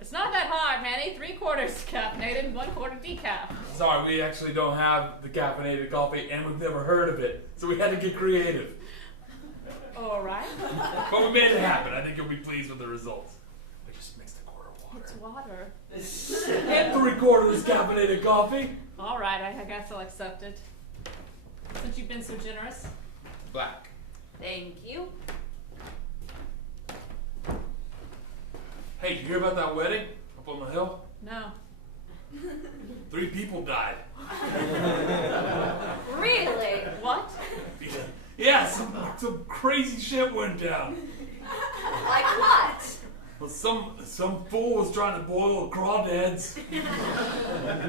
It's not that hard, Manny. 3/4 caffeinated and 1/4 decaf. Sorry, we actually don't have the caffeinated coffee, and we've never heard of it, so we had to get creative. All right. But we made it happen. I think you'll be pleased with the results. We just mixed a quart of water. It's water. And 3/4 caffeinated coffee. All right, I guess I'll accept it. Since you've been so generous. Black. Thank you. Hey, did you hear about that wedding up on the hill? No. 3 people died. Really? What? Yeah, some crazy shit went down. Like what? Well, some fool was trying to boil crawdads.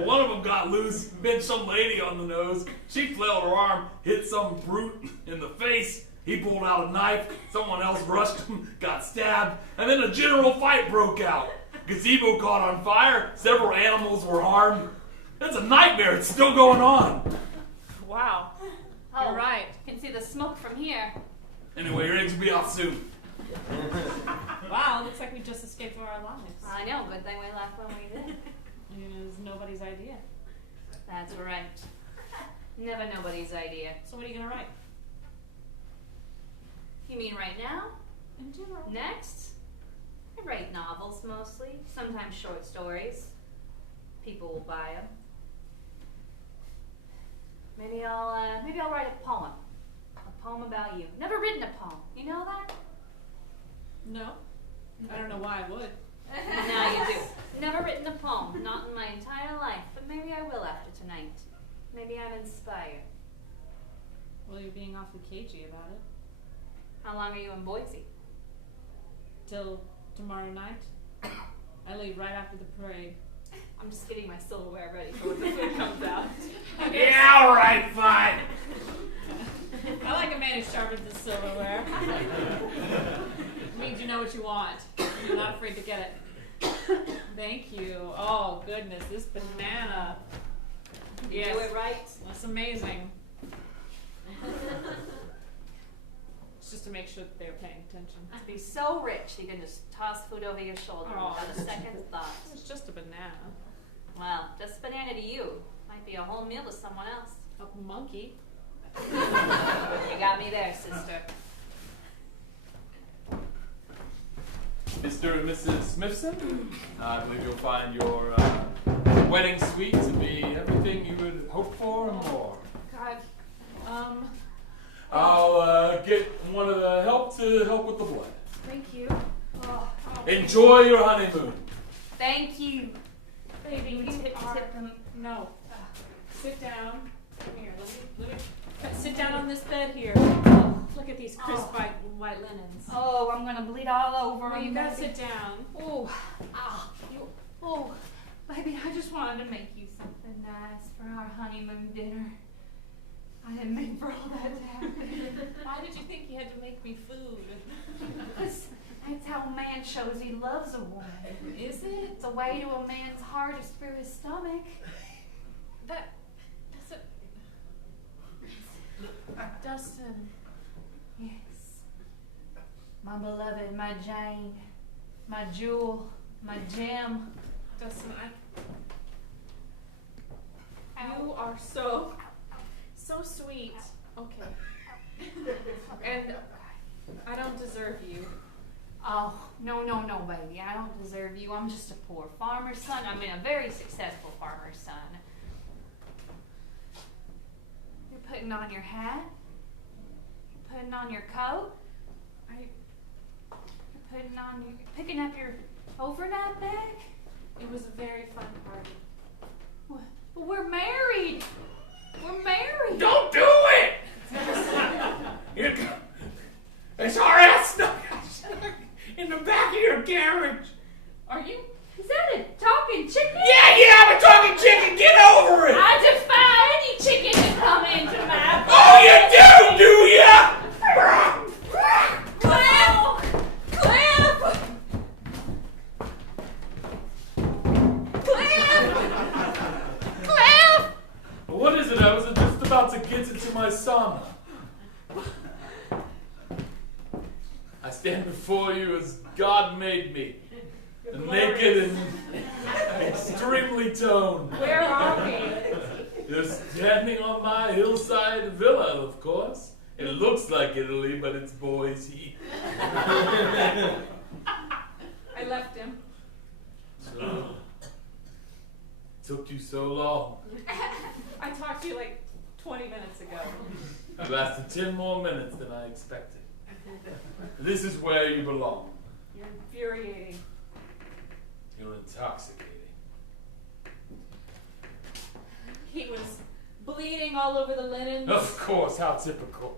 One of them got loose, bit some lady on the nose. She flailed her arm, hit some brute in the face. He pulled out a knife. Someone else rushed him, got stabbed, and then a general fight broke out. Gazebo caught on fire. Several animals were harmed. It's a nightmare. It's still going on. Wow. Oh, You're right. Can see the smoke from here. Anyway, your eggs will be off soon. Wow, looks like we just escaped from our lives. I know, good thing we left when we did. It was nobody's idea. That's right. Never nobody's idea. So what are you gonna write? You mean right now? In general. Next? I write novels mostly, sometimes short stories. People will buy them. Maybe I'll write a poem. A poem about you. Never written a poem. You know that? No. I don't know why I would. Now you do. Never written a poem. Not in my entire life. But maybe I will after tonight. Maybe I'm inspired. Well, you're being awfully cagey about it. How long are you in Boise? Till tomorrow night. I leave right after the parade. I'm just getting my silverware ready for when the food comes out. Yeah, all right, fine. I like a man who sharpens his silverware. It means you know what you want. You're not afraid to get it. Thank you. Oh, goodness, this banana. You do it right. That's amazing. It's just to make sure that they're paying attention. To be so rich, you can just toss food over your shoulder Oh. without a second thought. It's just a banana. Well, just banana to you. Might be a whole meal to someone else. A monkey. You got me there, sister. Mr. and Mrs. Smithson, I believe you'll find your wedding suite to be everything you would hope for and more. God. I'll get one of the help to help with the blood. Thank you. Oh. Enjoy your honeymoon. Thank you. Baby, You tip them. No. Sit down. Come here. Let me. Sit down on this bed here. Oh, look at these crisp white linens. Oh, I'm gonna bleed all over. Well, you gotta sit down. Oh, oh, baby, I just wanted to make you something nice for our honeymoon dinner. I didn't mean for all that to happen. Why did you think you had to make me food? Because that's how a man shows he loves a woman. Is it? The way to a man's heart is through his stomach. That's it. Dustin. Yes. My beloved, my Jane, my jewel, my gem. Dustin, you are so sweet. Okay. And I don't deserve you. Oh, no, baby. I don't deserve you. I'm just a poor farmer's son. I mean, a very successful farmer's son. You're putting on your hat. You're putting on your coat. You're picking up your overnight bag. It was a very fun party. What? Well, we're married. We're married. Don't do it! It's our ass stuck in the back of your carriage. Are you? Is that a talking chicken? Yeah, I'm a talking chicken. Get over it. I defy any chicken to come into my. Oh, you do ya? What is it? I was just about to get into my sauna. I stand before you as God made me, naked and extremely toned. Where are we? You're standing on my hillside villa, of course. It looks like Italy, but it's Boise. I left him. Took you so long. I talked to you like 20 minutes ago. It lasted 10 more minutes than I expected. This is where you belong. You're infuriating. You're intoxicating. He was bleeding all over the linen. Of course, how typical.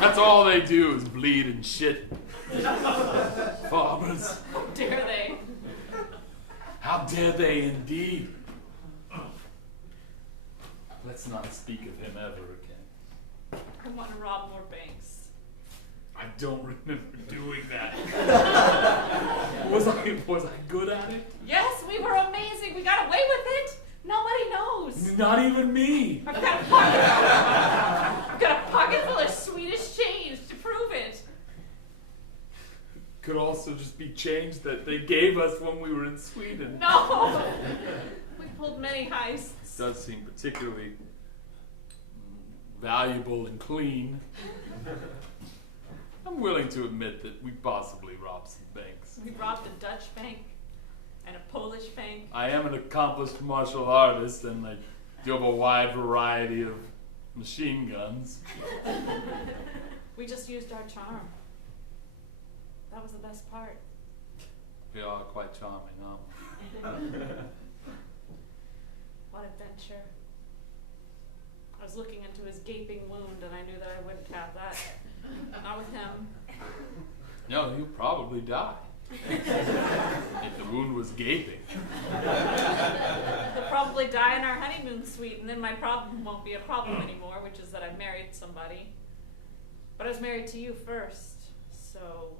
That's all they do is bleed and shit. Farmers. How dare they? How dare they indeed? Let's not speak of him ever again. I want to rob more banks. I don't remember doing that. Was I good at it? Yes, we were amazing. We got away with it. Nobody knows. Not even me. I've got a pocket full of Swedish change to prove it. Could also just be change that they gave us when we were in Sweden. No. We pulled many heists. It does seem particularly valuable and clean. I'm willing to admit that we possibly robbed some banks. We robbed a Dutch bank and a Polish bank. I am an accomplished martial artist, and I do have a wide variety of machine guns. We just used our charm. That was the best part. We are quite charming, aren't we? What adventure. I was looking into his gaping wound and I knew that I wouldn't have that. Not with him. No, you'll probably die. If the wound was gaping. He'll probably die in our honeymoon suite, and then my problem won't be a problem anymore, which is that I married somebody. But I was married to you first, so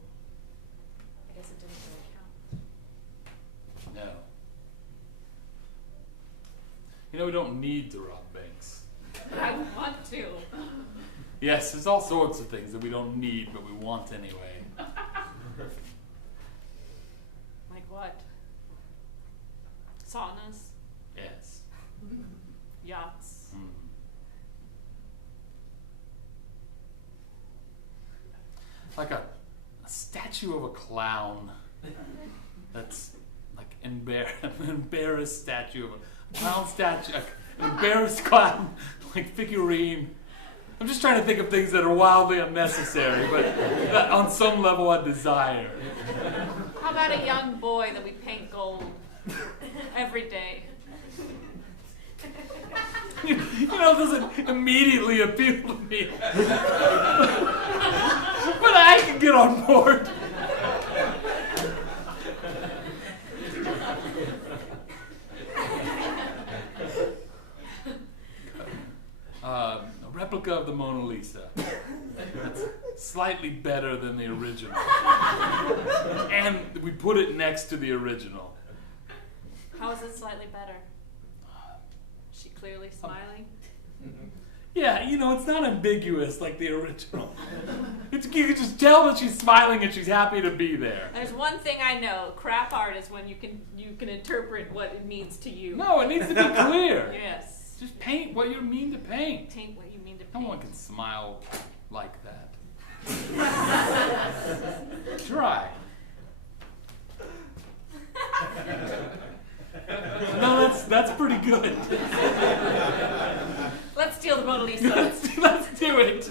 I guess it didn't really count. No. You know, we don't need to rob banks. I want to. Yes, there's all sorts of things that we don't need, but we want anyway. Like what? Saunas? Yes. Yachts? Mm. Like a statue of a clown. That's like an embarrassed statue of a clown statue, an embarrassed clown, like figurine. I'm just trying to think of things that are wildly unnecessary, but that on some level I desire. How about a young boy that we paint gold every day? You know, it doesn't immediately appeal to me. But I can get on board. A replica of the Mona Lisa. That's slightly better than the original. And we put it next to the original. How is it slightly better? Is she clearly smiling? Yeah, you know, it's not ambiguous like the original. You can just tell that she's smiling and she's happy to be there. There's one thing I know. Crap art is when you can interpret what it means to you. No, it needs to be clear. Yes. Just paint what you mean to paint. Paint what you mean to paint. No one can smile like that. Try. No, that's pretty good. Let's steal the Mona Lisa. Let's do it.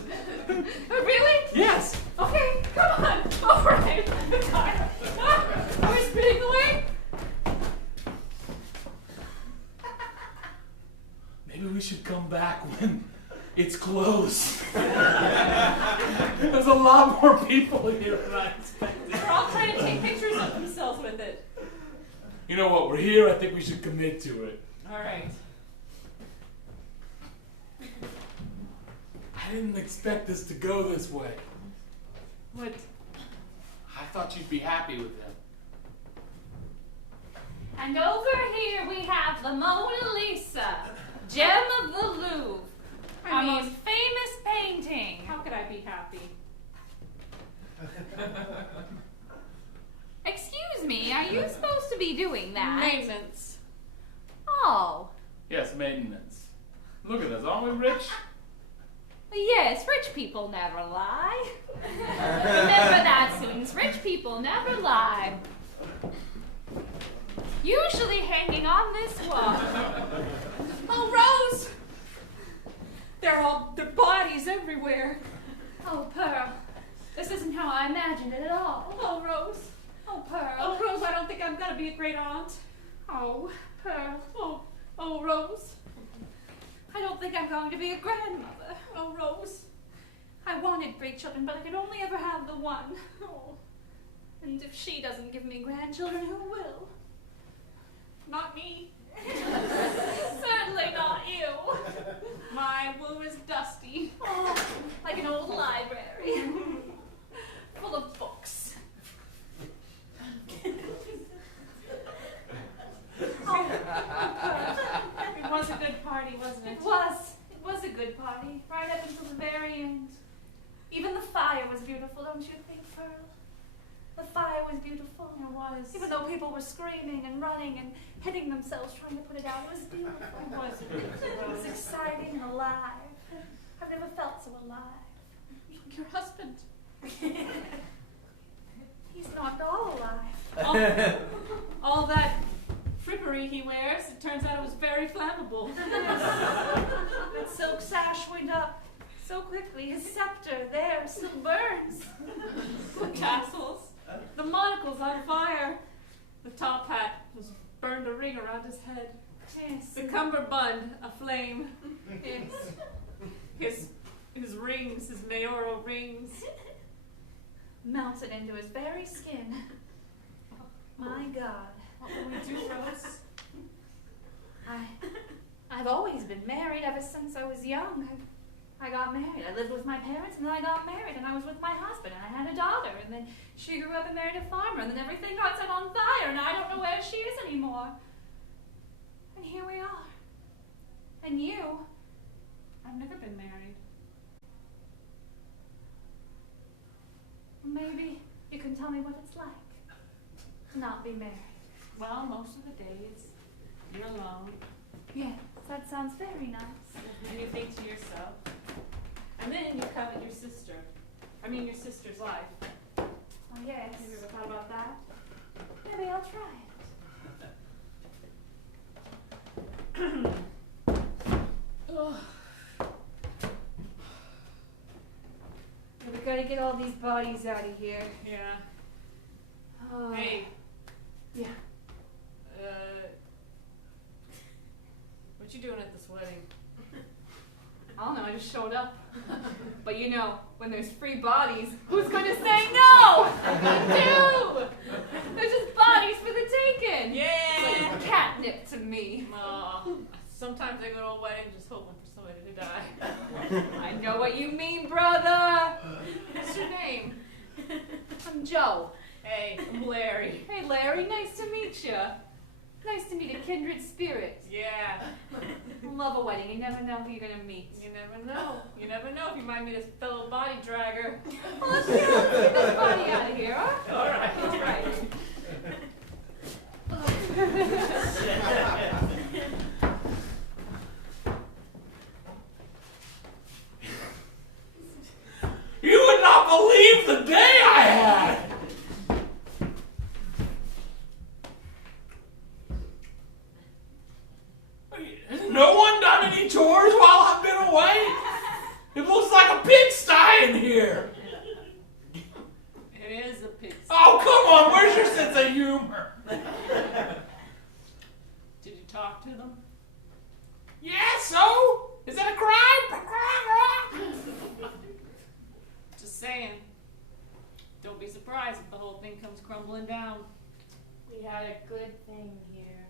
Really? Yes. Okay, come on. All right. God. Are we spinning away? Maybe we should come back when it's closed. There's a lot more people here than I expected. They're all trying to take pictures of themselves with it. You know what? We're here. I think we should commit to it. All right. I didn't expect this to go this way. What? I thought you'd be happy with him. And over here we have the Mona Lisa, gem of the Louvre, our most famous painting. How could I be happy? Excuse me, are you supposed to be doing that? Maintenance. Oh. Yes, maintenance. Look at us, aren't we rich? Yes, rich people never lie. Remember that, students. Rich people never lie. Usually hanging on this wall. Oh, Rose! Their bodies everywhere. Oh, Pearl. This isn't how I imagined it at all. Oh, Rose. Oh, Pearl. Oh, Rose, I don't think I'm gonna be a great aunt. Oh, Pearl. Oh, Rose. I don't think I'm going to be a grandmother. Oh, Rose. I wanted great children, but I could only ever have the one. Oh. And if she doesn't give me grandchildren, who will? Not me. Certainly not you. My womb is dusty. Oh, like an old library. Full of books. It was a good party, wasn't it? It was a good party, right up until the very end. Even the fire was beautiful, don't you think, Pearl? The fire was beautiful. It was. Even though people were screaming and running and hitting themselves trying to put it out, it was beautiful. It was. It was exciting and alive. I've never felt so alive. Your husband. He's not all alive. All that frippery he wears, it turns out it was very flammable. That silk sash went up so quickly. His scepter there still burns. The tassels, the monocle's on fire. The top hat was burned a ring around his head. Yes. The cummerbund aflame. Yes. His rings, his mayoral rings. Melted into his very skin. My God. What will we do, Rose? I've always been married ever since I was young. I got married. I lived with my parents, and then I got married, and I was with my husband, and I had a daughter, and then she grew up and married a farmer, and then everything got set on fire, and I don't know where she is anymore. And here we are. And you? I've never been married. Maybe you can tell me what it's like to not be married. Well, most of the days, you're alone, Yes, that sounds very nice. and you think to yourself, and then you covet your sister. I mean, your sister's life. Oh, yes. Have you ever thought about that? Maybe I'll try it. Ugh. We gotta get all these bodies out of here. Yeah. Oh. Hey. Yeah. What you doing at this wedding? I don't know, I just showed up. But you know, when there's free bodies, who's going to say no? Do! There's just bodies for the taking. Yeah. It's like catnip to me. Sometimes I go to a wedding just hoping for somebody to die. I know what you mean, brother. What's your name? I'm Joe. Hey, I'm Larry. Hey, Larry, nice to meet you. Nice to meet a kindred spirit. Yeah. Love a wedding. You never know who you're going to meet. You never know. You never know if you might meet a fellow body dragger. Well, let's get this body out of here, huh? All right. All right. You would not believe the day I had! Has no one done any chores while I've been away? It looks like a pigsty in here! It is a pig. Oh, come on, where's your sense of humor? Did you talk to them? Yeah, so? Is that a crime? Just saying. Don't be surprised if the whole thing comes crumbling down. We had a good thing here.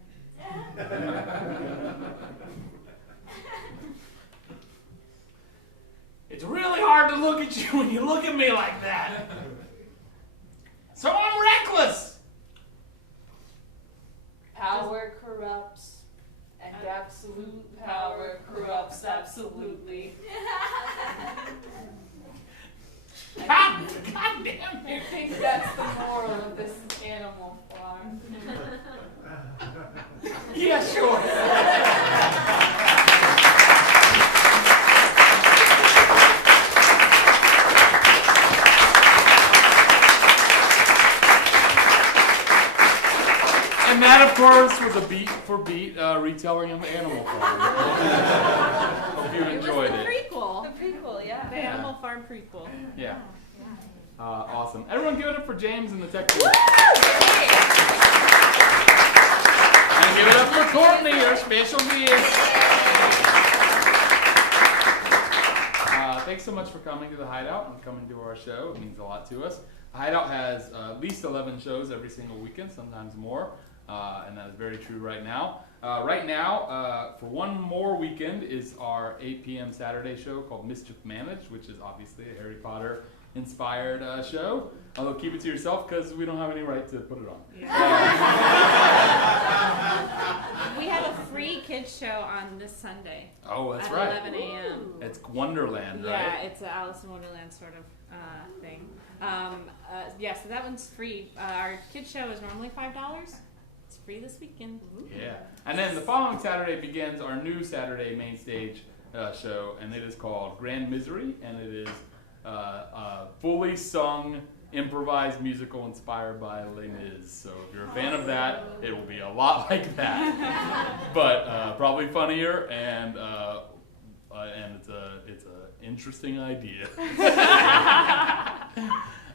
It's really hard to look at you when you look at me like that. So I'm reckless. Power corrupts, and absolute power corrupts absolutely. God damn it. think that's the moral of this animal farm. Yeah, sure. And that, of course, was a beat for beat retelling of Animal Farm. Hope you enjoyed it. Prequel. The prequel, yeah. The Animal Farm prequel. Yeah. Awesome. Everyone give it up for James and the tech team. And give it up for Courtney, our special guest. Thanks so much for coming to the Hideout and coming to our show. It means a lot to us. The Hideout has at least 11 shows every single weekend, sometimes more. And that is very true right now. For one more weekend is our 8 p.m. Saturday show called Mischief Managed, which is obviously a Harry Potter inspired show. Although keep it to yourself because we don't have any right to put it on. We have a free kids show on this Sunday. Oh, that's at right. 11 a.m. It's Wonderland, right? Yeah, it's an Alice in Wonderland sort of thing. So that one's free. Our kids show is normally $5. It's free this weekend. Yeah. And then the following Saturday begins our new Saturday main stage show, and it is called Grand Misery, and it is a fully sung, improvised musical inspired by Les Mis. So if you're a fan of that, it will be a lot like that, but probably funnier, and it's an interesting idea.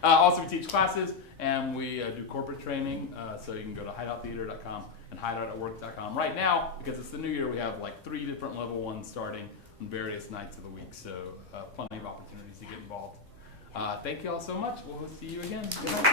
Also, we teach classes, and we do corporate training, so you can go to hideouttheater.com and hideout@work.com. Right now, because it's the new year, we have like 3 different level 1s starting on various nights of the week, so plenty of opportunities to get involved. Thank you all so much. We'll see you again. Good night.